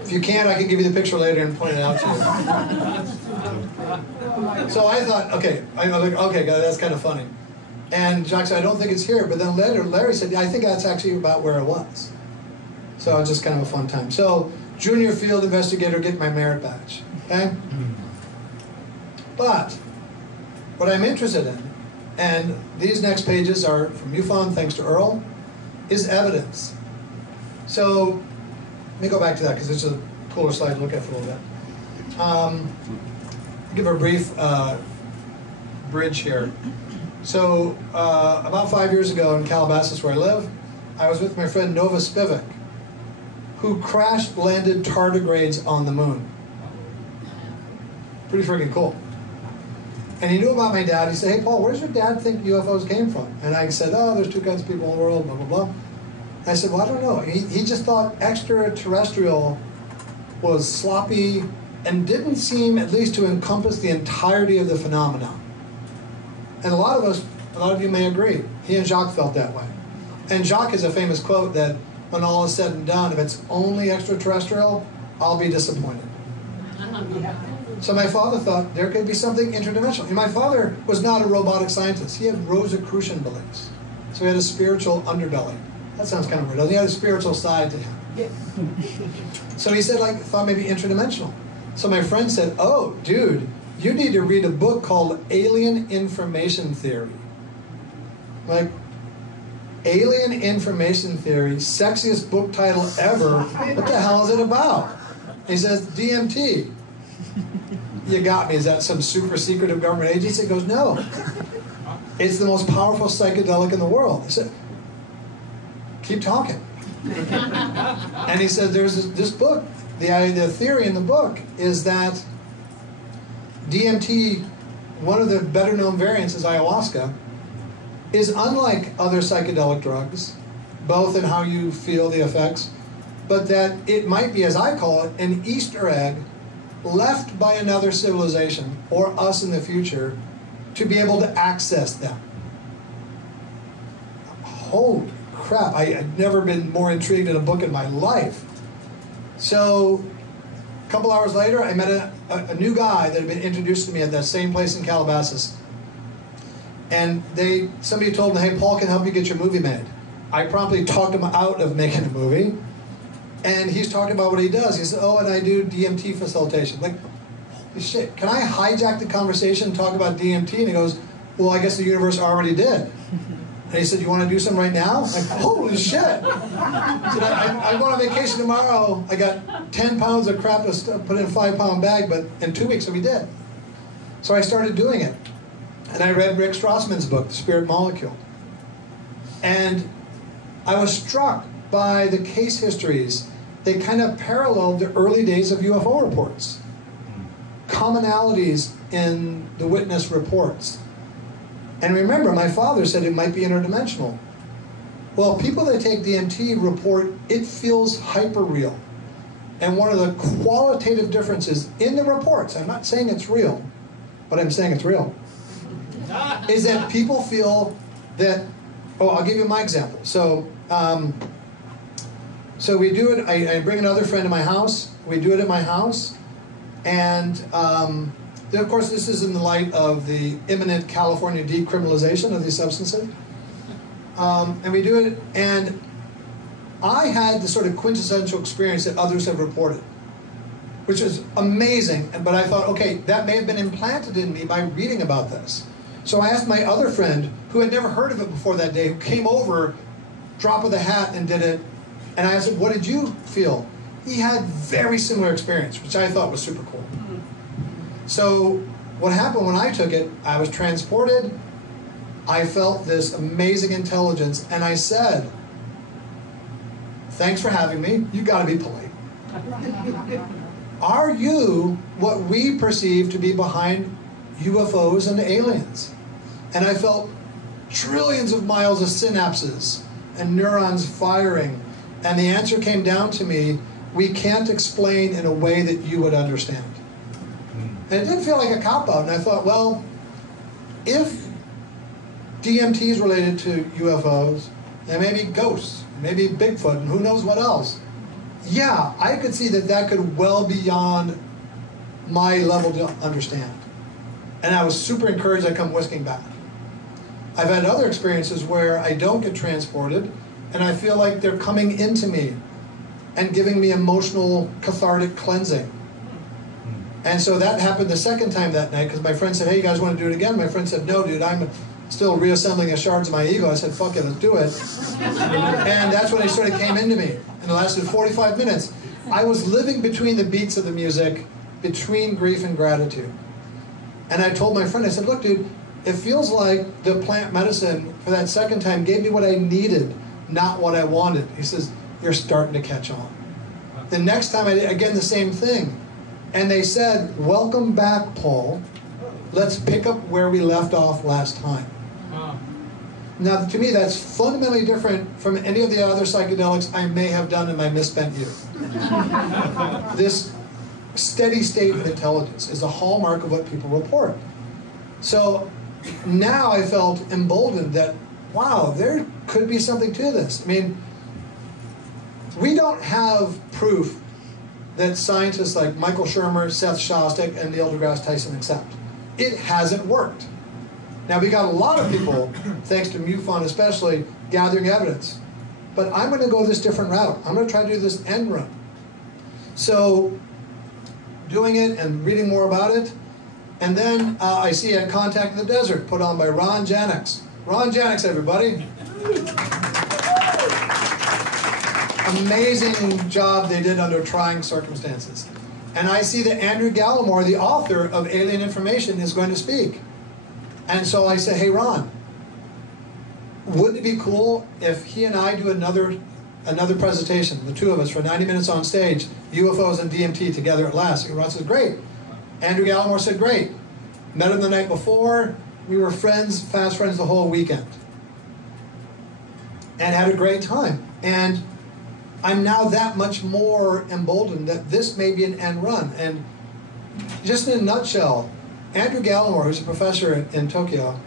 If you can't, I can give you the picture later and point it out to you. So I thought, okay, I was like, okay, that's kind of funny. And Jacques said, I don't think it's here. But then later, Larry said, yeah, I think that's actually about where it was. So it was just kind of a fun time. So, junior field investigator, get my merit badge. Okay? But what I'm interested in, and these next pages are from MUFON, thanks to Earl, is evidence. So let me go back to that because it's a cooler slide to look at for a little bit. I'll give a brief bridge here. So about 5 years ago in Calabasas, where I live, I was with my friend Nova Spivak, who crash-landed tardigrades on the moon. Pretty freaking cool. And he knew about my dad. He said, hey, Paul, where does your dad think UFOs came from? And I said, oh, there's two kinds of people in the world, blah, blah, blah. And I said, well, I don't know. He just thought extraterrestrial was sloppy and didn't seem, at least, to encompass the entirety of the phenomenon. And a lot of you may agree. He and Jacques felt that way. And Jacques has a famous quote that, when all is said and done, if it's only extraterrestrial, I'll be disappointed. So my father thought there could be something interdimensional. And my father was not a robotic scientist. He had Rosicrucian beliefs. So he had a spiritual underbelly. That sounds kind of weird. He had a spiritual side to him. So he said, thought maybe interdimensional. So my friend said, oh, dude, you need to read a book called Alien Information Theory. Like, Alien Information Theory, sexiest book title ever. What the hell is it about? He says, DMT. You got me. Is that some super secretive government agency? He goes, no. It's the most powerful psychedelic in the world. I said, keep talking. And he said, there's this book. The theory in the book is that DMT, one of the better known variants is ayahuasca, is unlike other psychedelic drugs, both in how you feel the effects, but that it might be, as I call it, an Easter egg left by another civilization, or us in the future, to be able to access them. Holy crap, I've never been more intrigued in a book in my life. So, a couple hours later, I met a new guy that had been introduced to me at that same place in Calabasas. And somebody told him, hey, Paul can help you get your movie made. I promptly talked him out of making a movie. And he's talking about what he does. He said, oh, and I do DMT facilitation. Like, holy shit, can I hijack the conversation and talk about DMT? And he goes, well, I guess the universe already did. And he said, you want to do some right now? I'm like, holy shit. He said, I'm going on vacation tomorrow. I got 10 pounds of crap to put in a 5-pound bag, but in 2 weeks, we did. So I started doing it. And I read Rick Strassman's book, The Spirit Molecule. And I was struck by the case histories. They kind of paralleled the early days of UFO reports. Commonalities in the witness reports. And remember, my father said it might be interdimensional. Well, people that take DMT report it feels hyper-real. And one of the qualitative differences in the reports, I'm not saying it's real, but I'm saying it's real, is that people feel that, oh, I'll give you my example. So we do it, I bring another friend to my house, we do it at my house, and of course this is in the light of the imminent California decriminalization of these substances. And we do it, and I had the sort of quintessential experience that others have reported, which is amazing, but I thought, okay, that may have been implanted in me by reading about this. So I asked my other friend, who had never heard of it before that day, who came over, drop of the hat, and did it. And I said, what did you feel? He had very similar experience, which I thought was super cool. So what happened when I took it, I was transported, I felt this amazing intelligence, and I said, thanks for having me, you gotta be polite. Are you what we perceive to be behind UFOs and aliens? And I felt trillions of miles of synapses and neurons firing. And the answer came down to me, we can't explain in a way that you would understand. And it didn't feel like a cop-out. And I thought, well, if DMT is related to UFOs, and maybe ghosts, maybe Bigfoot, and who knows what else, yeah, I could see that that could well beyond my level to understand. And I was super encouraged. I come whisking back. I've had other experiences where I don't get transported, and I feel like they're coming into me and giving me emotional cathartic cleansing. And so that happened the second time that night, because my friend said, hey, you guys want to do it again? My friend said, no, dude, I'm still reassembling the shards of my ego. I said, fuck it, let's do it. And that's when it sort of came into me. And it lasted 45 minutes. I was living between the beats of the music, between grief and gratitude. And I told my friend, I said, look, dude, it feels like the plant medicine for that second time gave me what I needed, not what I wanted. He says, you're starting to catch on. The next time I did, again, the same thing. And they said, welcome back, Paul. Let's pick up where we left off last time. Now, to me, that's fundamentally different from any of the other psychedelics I may have done in my misspent youth. This steady state of intelligence is a hallmark of what people report. So now I felt emboldened that, wow, there could be something to this. I mean, we don't have proof that scientists like Michael Shermer, Seth Shostak, and Neil deGrasse Tyson accept. It hasn't worked. Now, we got a lot of people, thanks to MUFON especially, gathering evidence. But I'm going to go this different route. I'm going to try to do this end run. So, doing it and reading more about it. And then I see a Contact in the Desert put on by Ron Janix. Ron Janix, everybody. Amazing job they did under trying circumstances. And I see that Andrew Gallimore, the author of Alien Information, is going to speak. And so I say, hey, Ron, wouldn't it be cool if he and I do another presentation, the two of us, for 90 minutes on stage, UFOs and DMT together at last? And Ron says, great. Andrew Gallimore said, great. Met him the night before. We were friends, fast friends the whole weekend. And had a great time. And I'm now that much more emboldened that this may be an end run. And just in a nutshell, Andrew Gallimore, who's a professor in Tokyo,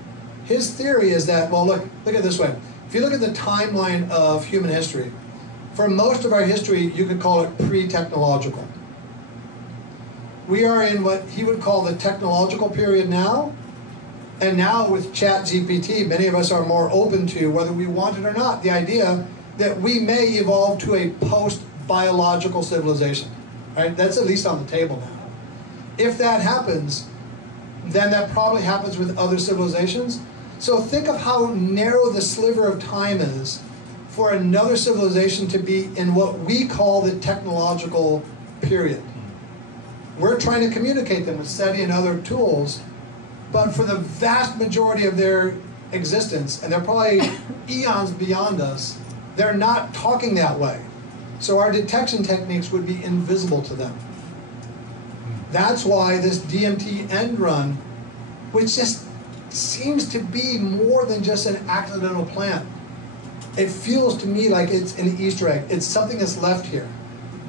his theory is that, well, look at it this way. If you look at the timeline of human history, for most of our history, you could call it pre-technological. We are in what he would call the technological period now. And now with ChatGPT, many of us are more open to, whether we want it or not, the idea that we may evolve to a post-biological civilization. Right? That's at least on the table now. If that happens, then that probably happens with other civilizations. So think of how narrow the sliver of time is for another civilization to be in what we call the technological period. We're trying to communicate them with SETI and other tools, but for the vast majority of their existence, and they're probably eons beyond us, they're not talking that way. So our detection techniques would be invisible to them. That's why this DMT end run, which just seems to be more than just an accidental plant. It feels to me like it's an Easter egg. It's something that's left here.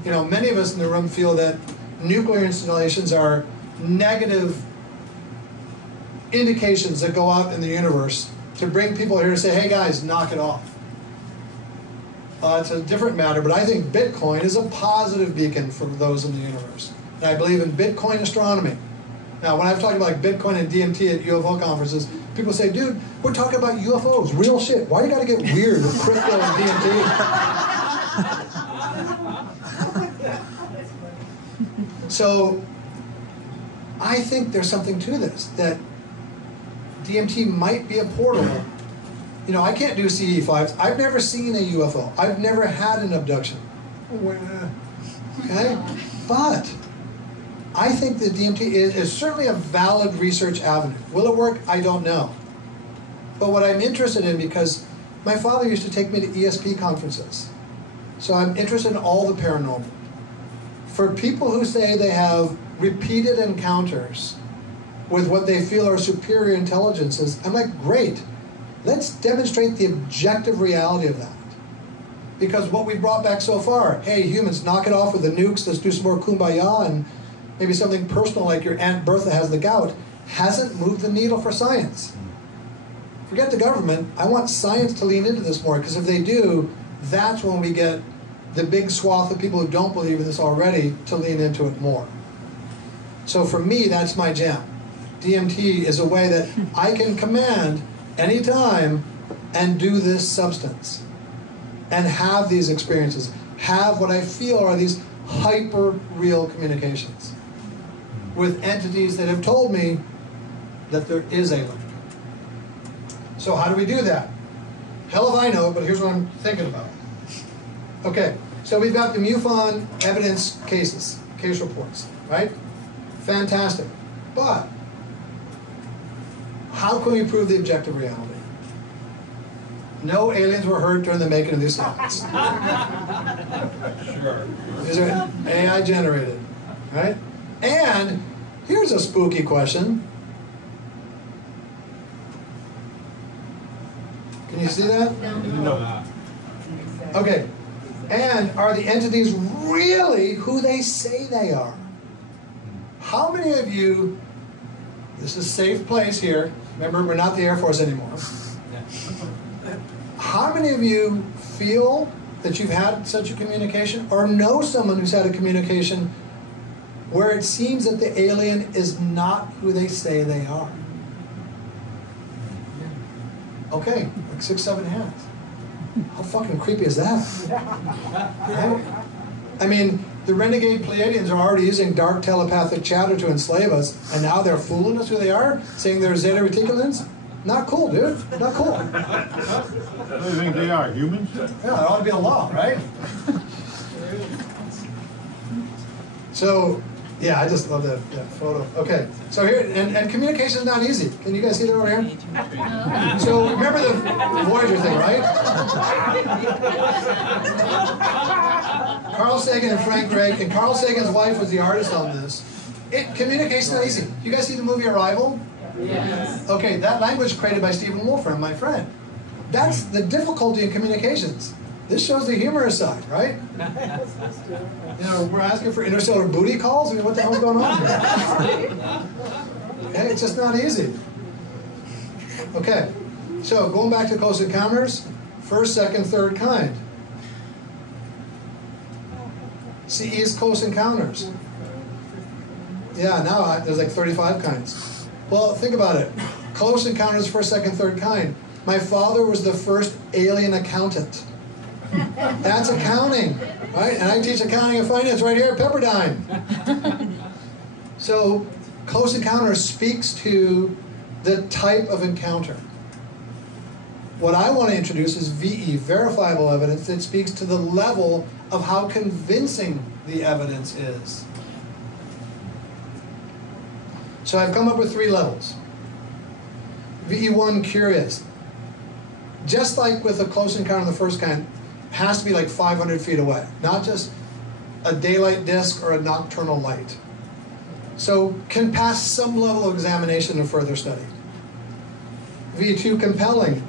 You know, many of us in the room feel that nuclear installations are negative indications that go out in the universe to bring people here to say, hey guys, knock it off. It's a different matter, but I think Bitcoin is a positive beacon for those in the universe. And I believe in Bitcoin astronomy. Now, when I've talked about Bitcoin and DMT at UFO conferences, people say, dude, we're talking about UFOs, real shit. Why do you got to get weird with crypto and DMT? So, I think there's something to this, that DMT might be a portal. You know, I can't do CE5s. I've never seen a UFO. I've never had an abduction. Okay? But I think that DMT is certainly a valid research avenue. Will it work? I don't know. But what I'm interested in, because my father used to take me to ESP conferences, so I'm interested in all the paranormal. For people who say they have repeated encounters with what they feel are superior intelligences, I'm like, great. Let's demonstrate the objective reality of that. Because what we brought back so far, hey, humans, knock it off with the nukes, let's do some more kumbaya, and maybe something personal like your Aunt Bertha has the gout, hasn't moved the needle for science. Forget the government. I want science to lean into this more, because if they do, that's when we get the big swath of people who don't believe in this already to lean into it more. So for me, that's my jam. DMT is a way that I can command anytime and do this substance and have these experiences, have what I feel are these hyper-real communications with entities that have told me that there is a link. So how do we do that? Hell if I know, but here's what I'm thinking about. Okay, so we've got the MUFON evidence cases, case reports, right? Fantastic. But how can we prove the objective reality? No aliens were hurt during the making of these slides. Sure. These are AI generated, right? And here's a spooky question. Can you see that? No. Okay. And are the entities really who they say they are? How many of you, this is a safe place here, remember we're not the Air Force anymore. How many of you feel that you've had such a communication or know someone who's had a communication where it seems that the alien is not who they say they are? Okay, like 6, 7 hands. How fucking creepy is that? Right? I mean, the renegade Pleiadians are already using dark telepathic chatter to enslave us, and now they're fooling us who they are, saying they're Zeta Reticulans? Not cool, dude. Not cool. What do you think they are, humans? Yeah, that ought to be a law, right? So, Yeah, I just love that photo. Okay, so here, and communication is not easy. Can you guys see that over here? So remember the Voyager thing, right? Carl Sagan and Frank Drake, and Carl Sagan's wife was the artist on this. Communication is not easy. You guys see the movie Arrival? Yes. Okay, that language created by Stephen Wolfram, my friend. That's the difficulty in communications. This shows the humorous side, right? You know, we're asking for interstellar booty calls? I mean, what the hell's going on here? Okay, it's just not easy. Okay, so going back to Close Encounters, first, second, third kind. CE is Close Encounters. Yeah, now there's like 35 kinds. Well, think about it. Close Encounters, first, second, third kind. My father was the first alien accountant. That's accounting, right? And I teach accounting and finance right here at Pepperdine. So, Close Encounter speaks to the type of encounter. What I want to introduce is VE, verifiable evidence, that speaks to the level of how convincing the evidence is. So I've come up with 3 levels. VE1, curious. Just like with a close encounter of the first kind, has to be like 500 feet away, not just a daylight disk or a nocturnal light. So can pass some level of examination and further study. V2, compelling,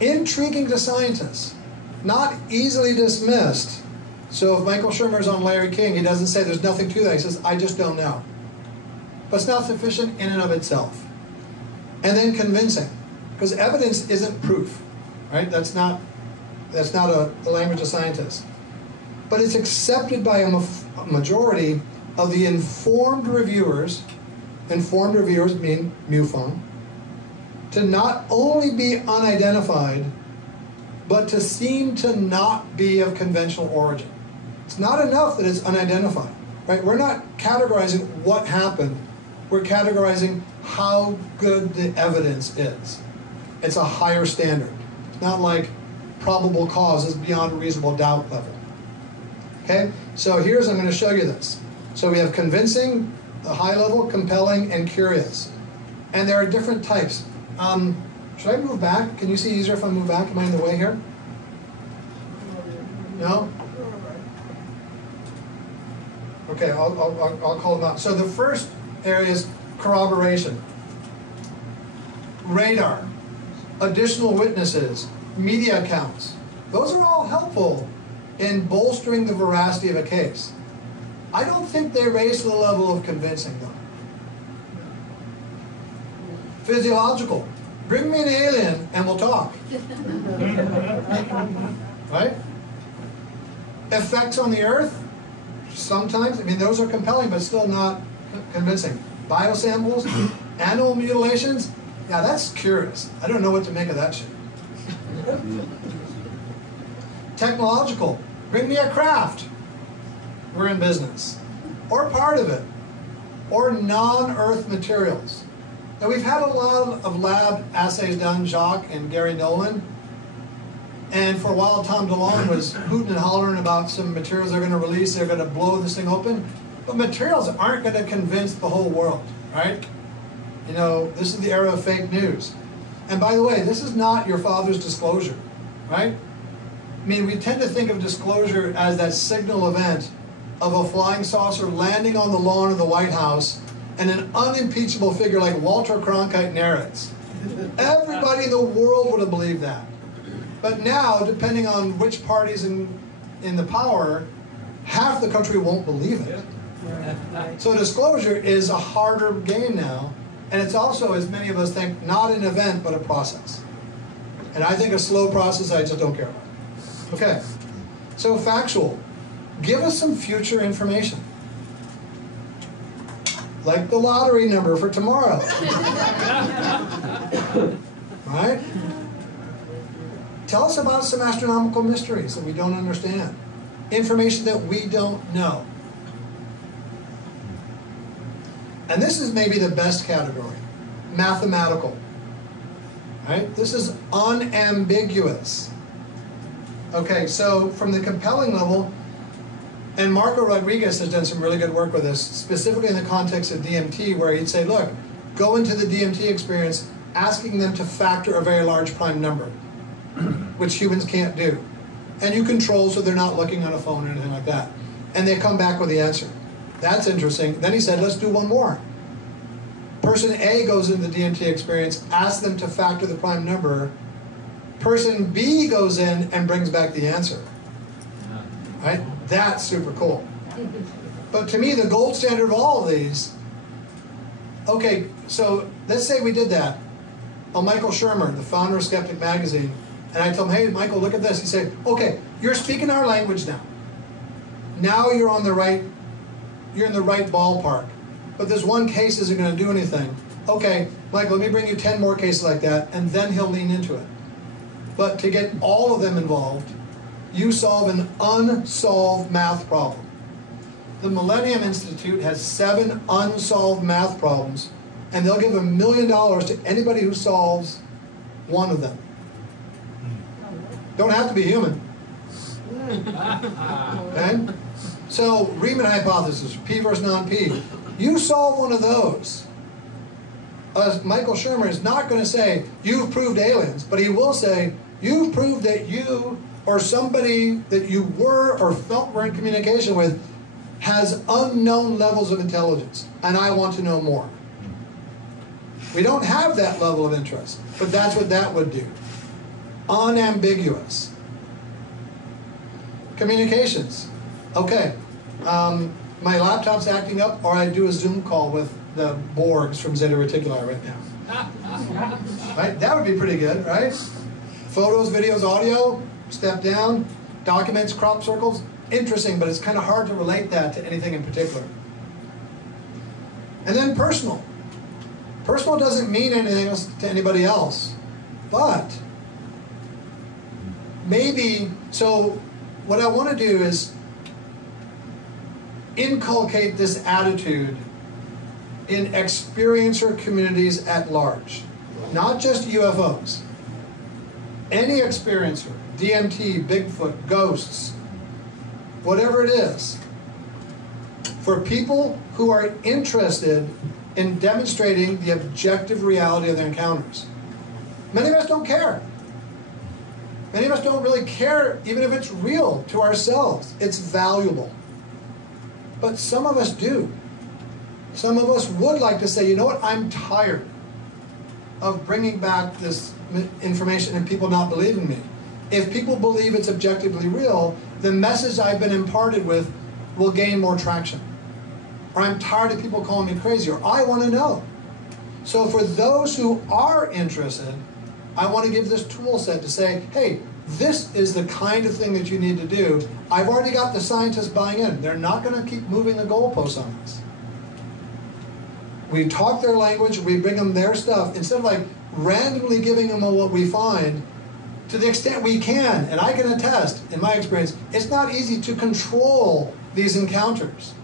intriguing to scientists, not easily dismissed. So if Michael Shermer's on Larry King, he doesn't say there's nothing to that, he says, I just don't know. But it's not sufficient in and of itself. And then convincing, because evidence isn't proof, right? That's not the language of scientists. But it's accepted by a majority of the informed reviewers mean MUFON, to not only be unidentified, but to seem to not be of conventional origin. It's not enough that it's unidentified, right? We're not categorizing what happened, we're categorizing how good the evidence is. It's a higher standard. It's not like probable cause is beyond reasonable doubt level. Okay, so I'm going to show you this. So we have convincing, the high level, compelling, and curious. And there are different types. Should I move back? Can you see easier if I move back? Am I in the way here? No? Okay, I'll call them out. So the first area is corroboration. Radar, additional witnesses, media accounts. Those are all helpful in bolstering the veracity of a case. I don't think they raise to the level of convincing, though. Physiological. Bring me an alien and we'll talk. Right? Effects on the earth? Sometimes. I mean, those are compelling, but still not convincing. Biosamples? Animal mutilations? Yeah, that's curious. I don't know what to make of that shit. Technological. Bring me a craft. We're in business. Or part of it. Or non-Earth materials. Now, we've had a lot of lab assays done, Jacques and Gary Nolan. And for a while, Tom DeLonge was hooting and hollering about some materials they're going to release. They're going to blow this thing open. But materials aren't going to convince the whole world, right? You know, this is the era of fake news. And by the way, this is not your father's disclosure, right? I mean, we tend to think of disclosure as that signal event of a flying saucer landing on the lawn of the White House and an unimpeachable figure like Walter Cronkite narrates. Everybody in the world would have believed that. But now, depending on which party's in the power, half the country won't believe it. So disclosure is a harder game now, and it's also, as many of us think, not an event, but a process. And I think a slow process I just don't care about. Okay, so factual. Give us some future information. Like the lottery number for tomorrow. Right? Tell us about some astronomical mysteries that we don't understand. Information that we don't know. And this is maybe the best category. Mathematical. Right? This is unambiguous. Okay, so from the compelling level, And Marco Rodriguez has done some really good work with this, specifically in the context of DMT, where he'd say, look, go into the DMT experience asking them to factor a very large prime number, which humans can't do. And you control so they're not looking on a phone or anything like that. And they come back with the answer. That's interesting. Then he said, let's do one more. Person A goes into the DMT experience, asks them to factor the prime number. Person B goes in and brings back the answer. Right? That's super cool. But to me, the gold standard of all of these, okay, so let's say we did that. Oh, Michael Shermer, the founder of Skeptic Magazine, and I told him, hey, Michael, look at this. He said, okay, you're speaking our language now. Now you're in the right ballpark. But this one case isn't going to do anything. Okay, Michael, let me bring you 10 more cases like that, and then he'll lean into it. But to get all of them involved, you solve an unsolved math problem. The Millennium Institute has 7 unsolved math problems, and they'll give $1 million to anybody who solves one of them. Don't have to be human. Okay? So, Riemann hypothesis, P versus non-P. You solve one of those. Michael Shermer is not going to say, you've proved aliens, but he will say, you've proved that you or somebody that you were or felt were in communication with has unknown levels of intelligence, and I want to know more. We don't have that level of interest, but that's what that would do. Unambiguous. Communications. Okay. My laptop's acting up, or I do a Zoom call with the Borgs from Zeta Reticuli right now. Right? That would be pretty good, right? Photos, videos, audio, step down, documents, crop circles. Interesting, but it's kind of hard to relate that to anything in particular. And then personal. Personal doesn't mean anything else to anybody else, but maybe, so what I want to do is inculcate this attitude in experiencer communities at large, not just UFOs. Any experiencer, DMT, Bigfoot, ghosts, whatever it is, for people who are interested in demonstrating the objective reality of their encounters. Many of us don't care. Many of us don't really care, even if it's real to ourselves. It's valuable. But some of us do. Some of us would like to say, you know what, I'm tired of bringing back this information and people not believing me. If people believe it's objectively real, the message I've been imparted with will gain more traction. Or I'm tired of people calling me crazy, or I want to know. So for those who are interested, I want to give this tool set to say, hey, this is the kind of thing that you need to do. I've already got the scientists buying in. They're not going to keep moving the goalposts on this. We talk their language, we bring them their stuff, instead of like randomly giving them what we find, to the extent we can, and I can attest, in my experience, it's not easy to control these encounters.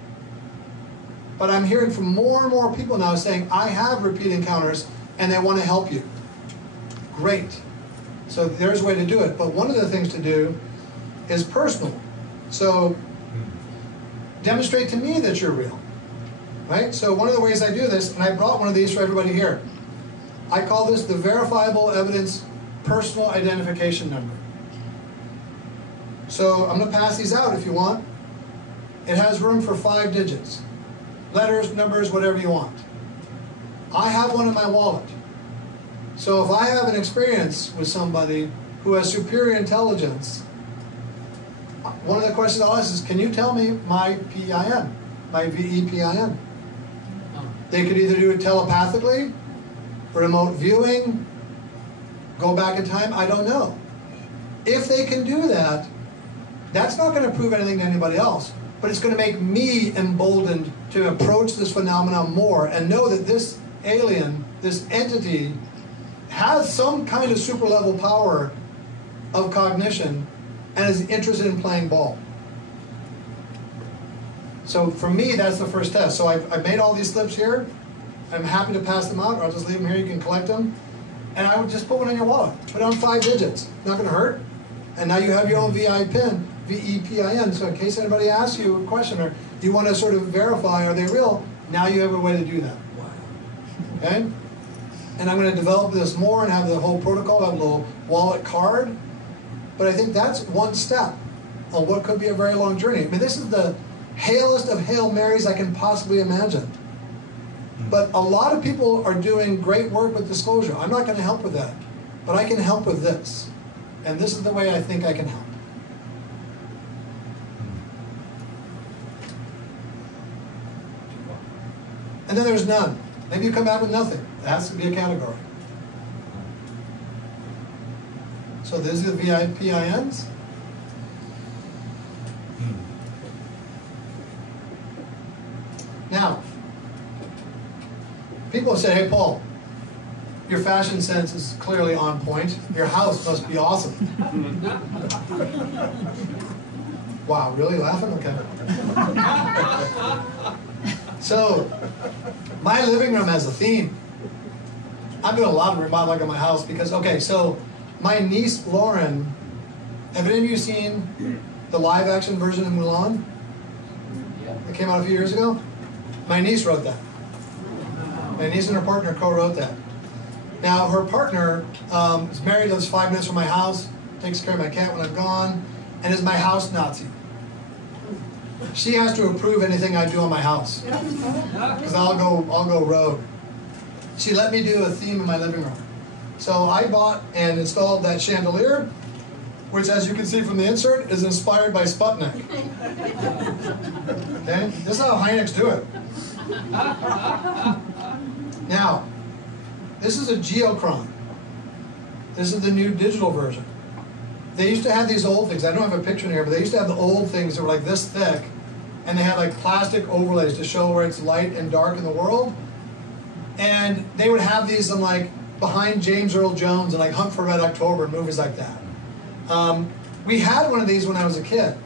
But I'm hearing from more and more people now saying, I have repeat encounters, and they want to help you. Great. So there's a way to do it. But one of the things to do is personal. So demonstrate to me that you're real. Right? So one of the ways I do this, and I brought one of these for everybody here. I call this the Verifiable Evidence Personal Identification Number. So I'm going to pass these out if you want. It has room for 5 digits. Letters, numbers, whatever you want. I have one in my wallet. So if I have an experience with somebody who has superior intelligence, one of the questions I'll ask is, can you tell me my PIN, my VEPIN? They could either do it telepathically, remote viewing, go back in time, I don't know. If they can do that, that's not going to prove anything to anybody else, but it's going to make me emboldened to approach this phenomenon more and know that this alien, this entity, has some kind of super level power of cognition and is interested in playing ball. So for me, that's the first test. So I've made all these slips here. I'm happy to pass them out, or I'll just leave them here. You can collect them. And I would just put one in your wallet. Put on 5 digits. Not going to hurt. And now you have your own VI pin. VEPIN. So in case anybody asks you a question or you want to sort of verify, are they real? Now you have a way to do that. Okay? And I'm going to develop this more and have the whole protocol, have a little wallet card. But I think that's one step on what could be a very long journey. I mean, this is the hailest of Hail Marys I can possibly imagine. But a lot of people are doing great work with disclosure. I'm not going to help with that. But I can help with this. And this is the way I think I can help. And then there's none. Maybe you come out with nothing. It has to be a category. So these are the VIPINs. Now, people have said, hey, Paul, your fashion sense is clearly on point. Your house must be awesome. Wow, really laughing? Okay. So, my living room has a theme. I'm doing a lot of remodeling in my house because, okay, so my niece Lauren, have any of you seen the live action version of Mulan? That came out a few years ago? My niece wrote that. My niece and her partner co-wrote that. Now, her partner is married, lives 5 minutes from my house, takes care of my cat when I'm gone, and is my house Nazi. She has to approve anything I do on my house, because I'll go rogue. She let me do a theme in my living room. So I bought and installed that chandelier, which, as you can see from the insert, is inspired by Sputnik. Okay? This is how Hynix do it. Now, this is a Geochron. This is the new digital version. They used to have these old things. I don't have a picture in here, but they used to have the old things that were like this thick, and they had like plastic overlays to show where it's light and dark in the world. And they would have these in like behind James Earl Jones and like Hunt for Red October and movies like that. We had one of these when I was a kid.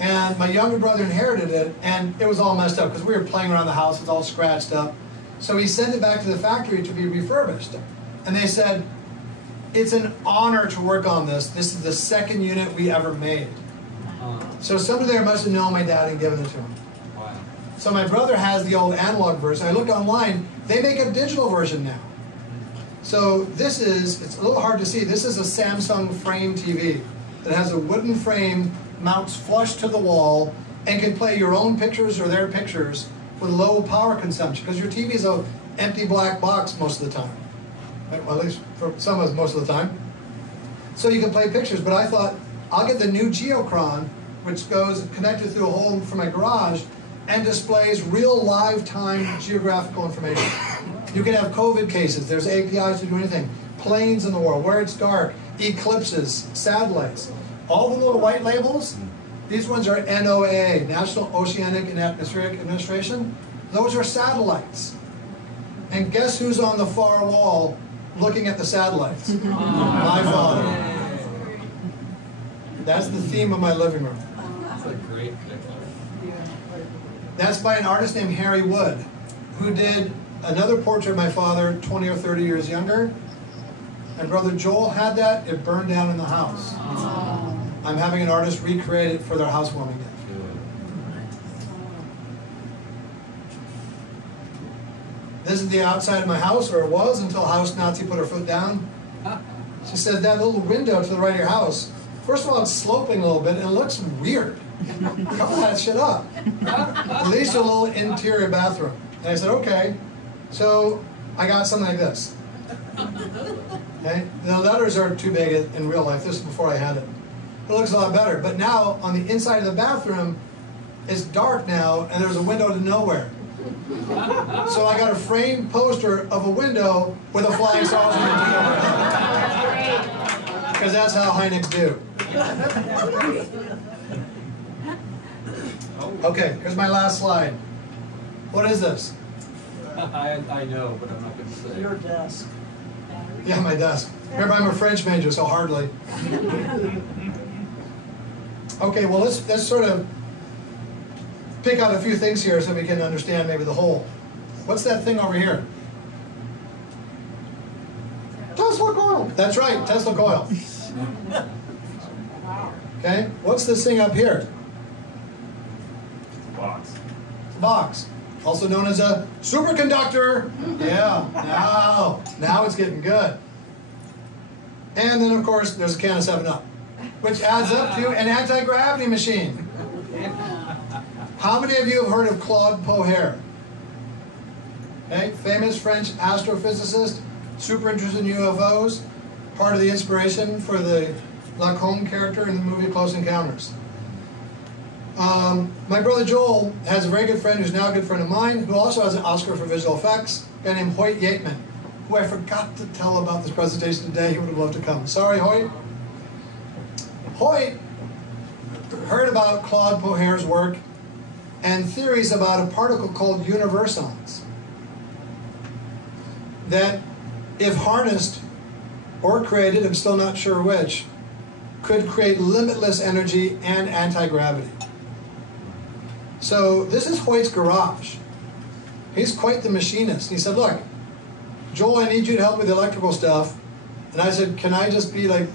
And my younger brother inherited it, and it was all messed up because we were playing around the house, it was all scratched up. So he sent it back to the factory to be refurbished. And they said, it's an honor to work on this. This is the second unit we ever made. So somebody there must have known my dad and given it to him. Wow. So my brother has the old analog version. I looked online, they make a digital version now. So this is, it's a little hard to see, this is a Samsung frame TV that has a wooden frame, mounts flush to the wall, and can play your own pictures or their pictures with low power consumption, because your TV is an empty black box most of the time. Well, at least for some of us most of the time. So you can play pictures, but I thought, I'll get the new Geochron, which goes connected through a hole from my garage, and displays real live-time geographical information. You can have COVID cases, there's APIs to do anything. Planes in the world, where it's dark, eclipses, satellites. All the little white labels, these ones are NOAA, National Oceanic and Atmospheric Administration. Those are satellites. And guess who's on the far wall looking at the satellites? My father. That's the theme of my living room. That's a great picture. That's by an artist named Harry Wood, who did another portrait of my father 20 or 30 years younger. My brother Joel had that. It burned down in the house. I'm having an artist recreate it for their housewarming gift. This is the outside of my house, or it was until House Nazi put her foot down. She said, that little window to the right of your house, first of all, it's sloping a little bit, and it looks weird. Cover that shit up. At least a little interior bathroom. And I said, okay. So I got something like this. Okay? The letters are too big in real life. This is before I had it. It looks a lot better. But now, on the inside of the bathroom, it's dark now, and there's a window to nowhere. So I got a framed poster of a window with a flying saucer because that's how Hynix do. Okay, here's my last slide. What is this? I know, but I'm not going to say. Your desk. Yeah, my desk. Remember, I'm a French major, so hardly. Okay, well, let's sort of pick out a few things here so we can understand maybe the whole. What's that thing over here? Tesla coil. That's right, Tesla coil. Okay? What's this thing up here? Box. Box. Also known as a superconductor. Yeah, now it's getting good. And then, of course, there's a can of 7-Up, which adds up to an anti-gravity machine. How many of you have heard of Claude Poher? Okay, famous French astrophysicist, super interested in UFOs, part of the inspiration for the Lacombe character in the movie Close Encounters. My brother Joel has a very good friend who's now a good friend of mine, who also has an Oscar for visual effects, a guy named Hoyt Yateman, who I forgot to tell about this presentation today. He would have loved to come. Sorry, Hoyt. Hoyt heard about Claude Poher's work and theories about a particle called universons that, if harnessed or created, I'm still not sure which, could create limitless energy and anti-gravity. So this is Hoyt's garage. He's quite the machinist. He said, look, Joel, I need you to help with the electrical stuff. And I said, can I just be like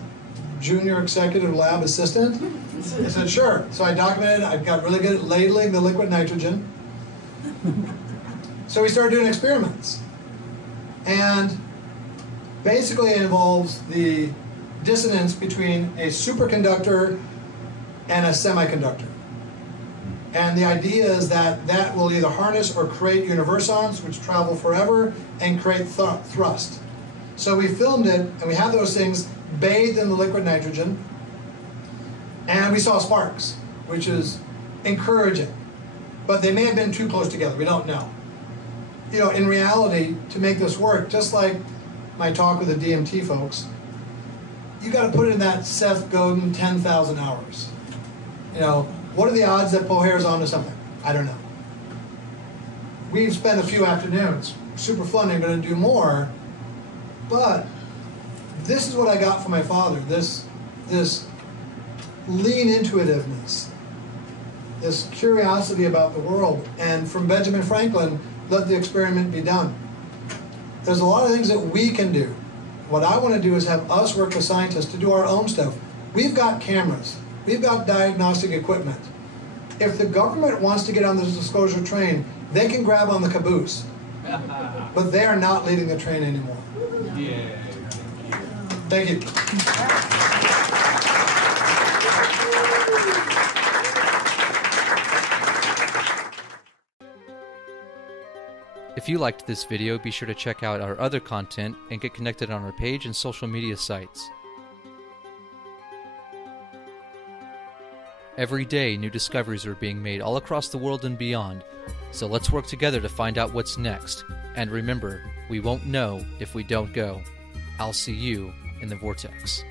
junior executive lab assistant? He said, sure. So I documented, I got really good at ladling the liquid nitrogen. So we started doing experiments. And basically it involves the dissonance between a superconductor and a semiconductor. And the idea is that that will either harness or create universons, which travel forever, and create thrust. So we filmed it, and we had those things bathed in the liquid nitrogen, and we saw sparks, which is encouraging. But they may have been too close together, we don't know. You know, in reality, to make this work, just like my talk with the DMT folks, you got to put in that Seth Godin 10,000 hours. You know, what are the odds that Poher's onto something? I don't know. We've spent a few afternoons. Super fun, I'm going to do more. But this is what I got from my father, this lean intuitiveness, this curiosity about the world. And from Benjamin Franklin, let the experiment be done. There's a lot of things that we can do. What I want to do is have us work with scientists to do our own stuff. We've got cameras. We've got diagnostic equipment. If the government wants to get on this disclosure train, they can grab on the caboose. But they are not leading the train anymore. Yeah. Thank you. If you liked this video, be sure to check out our other content and get connected on our page and social media sites. Every day, new discoveries are being made all across the world and beyond, so let's work together to find out what's next. And remember, we won't know if we don't go. I'll see you in the vortex.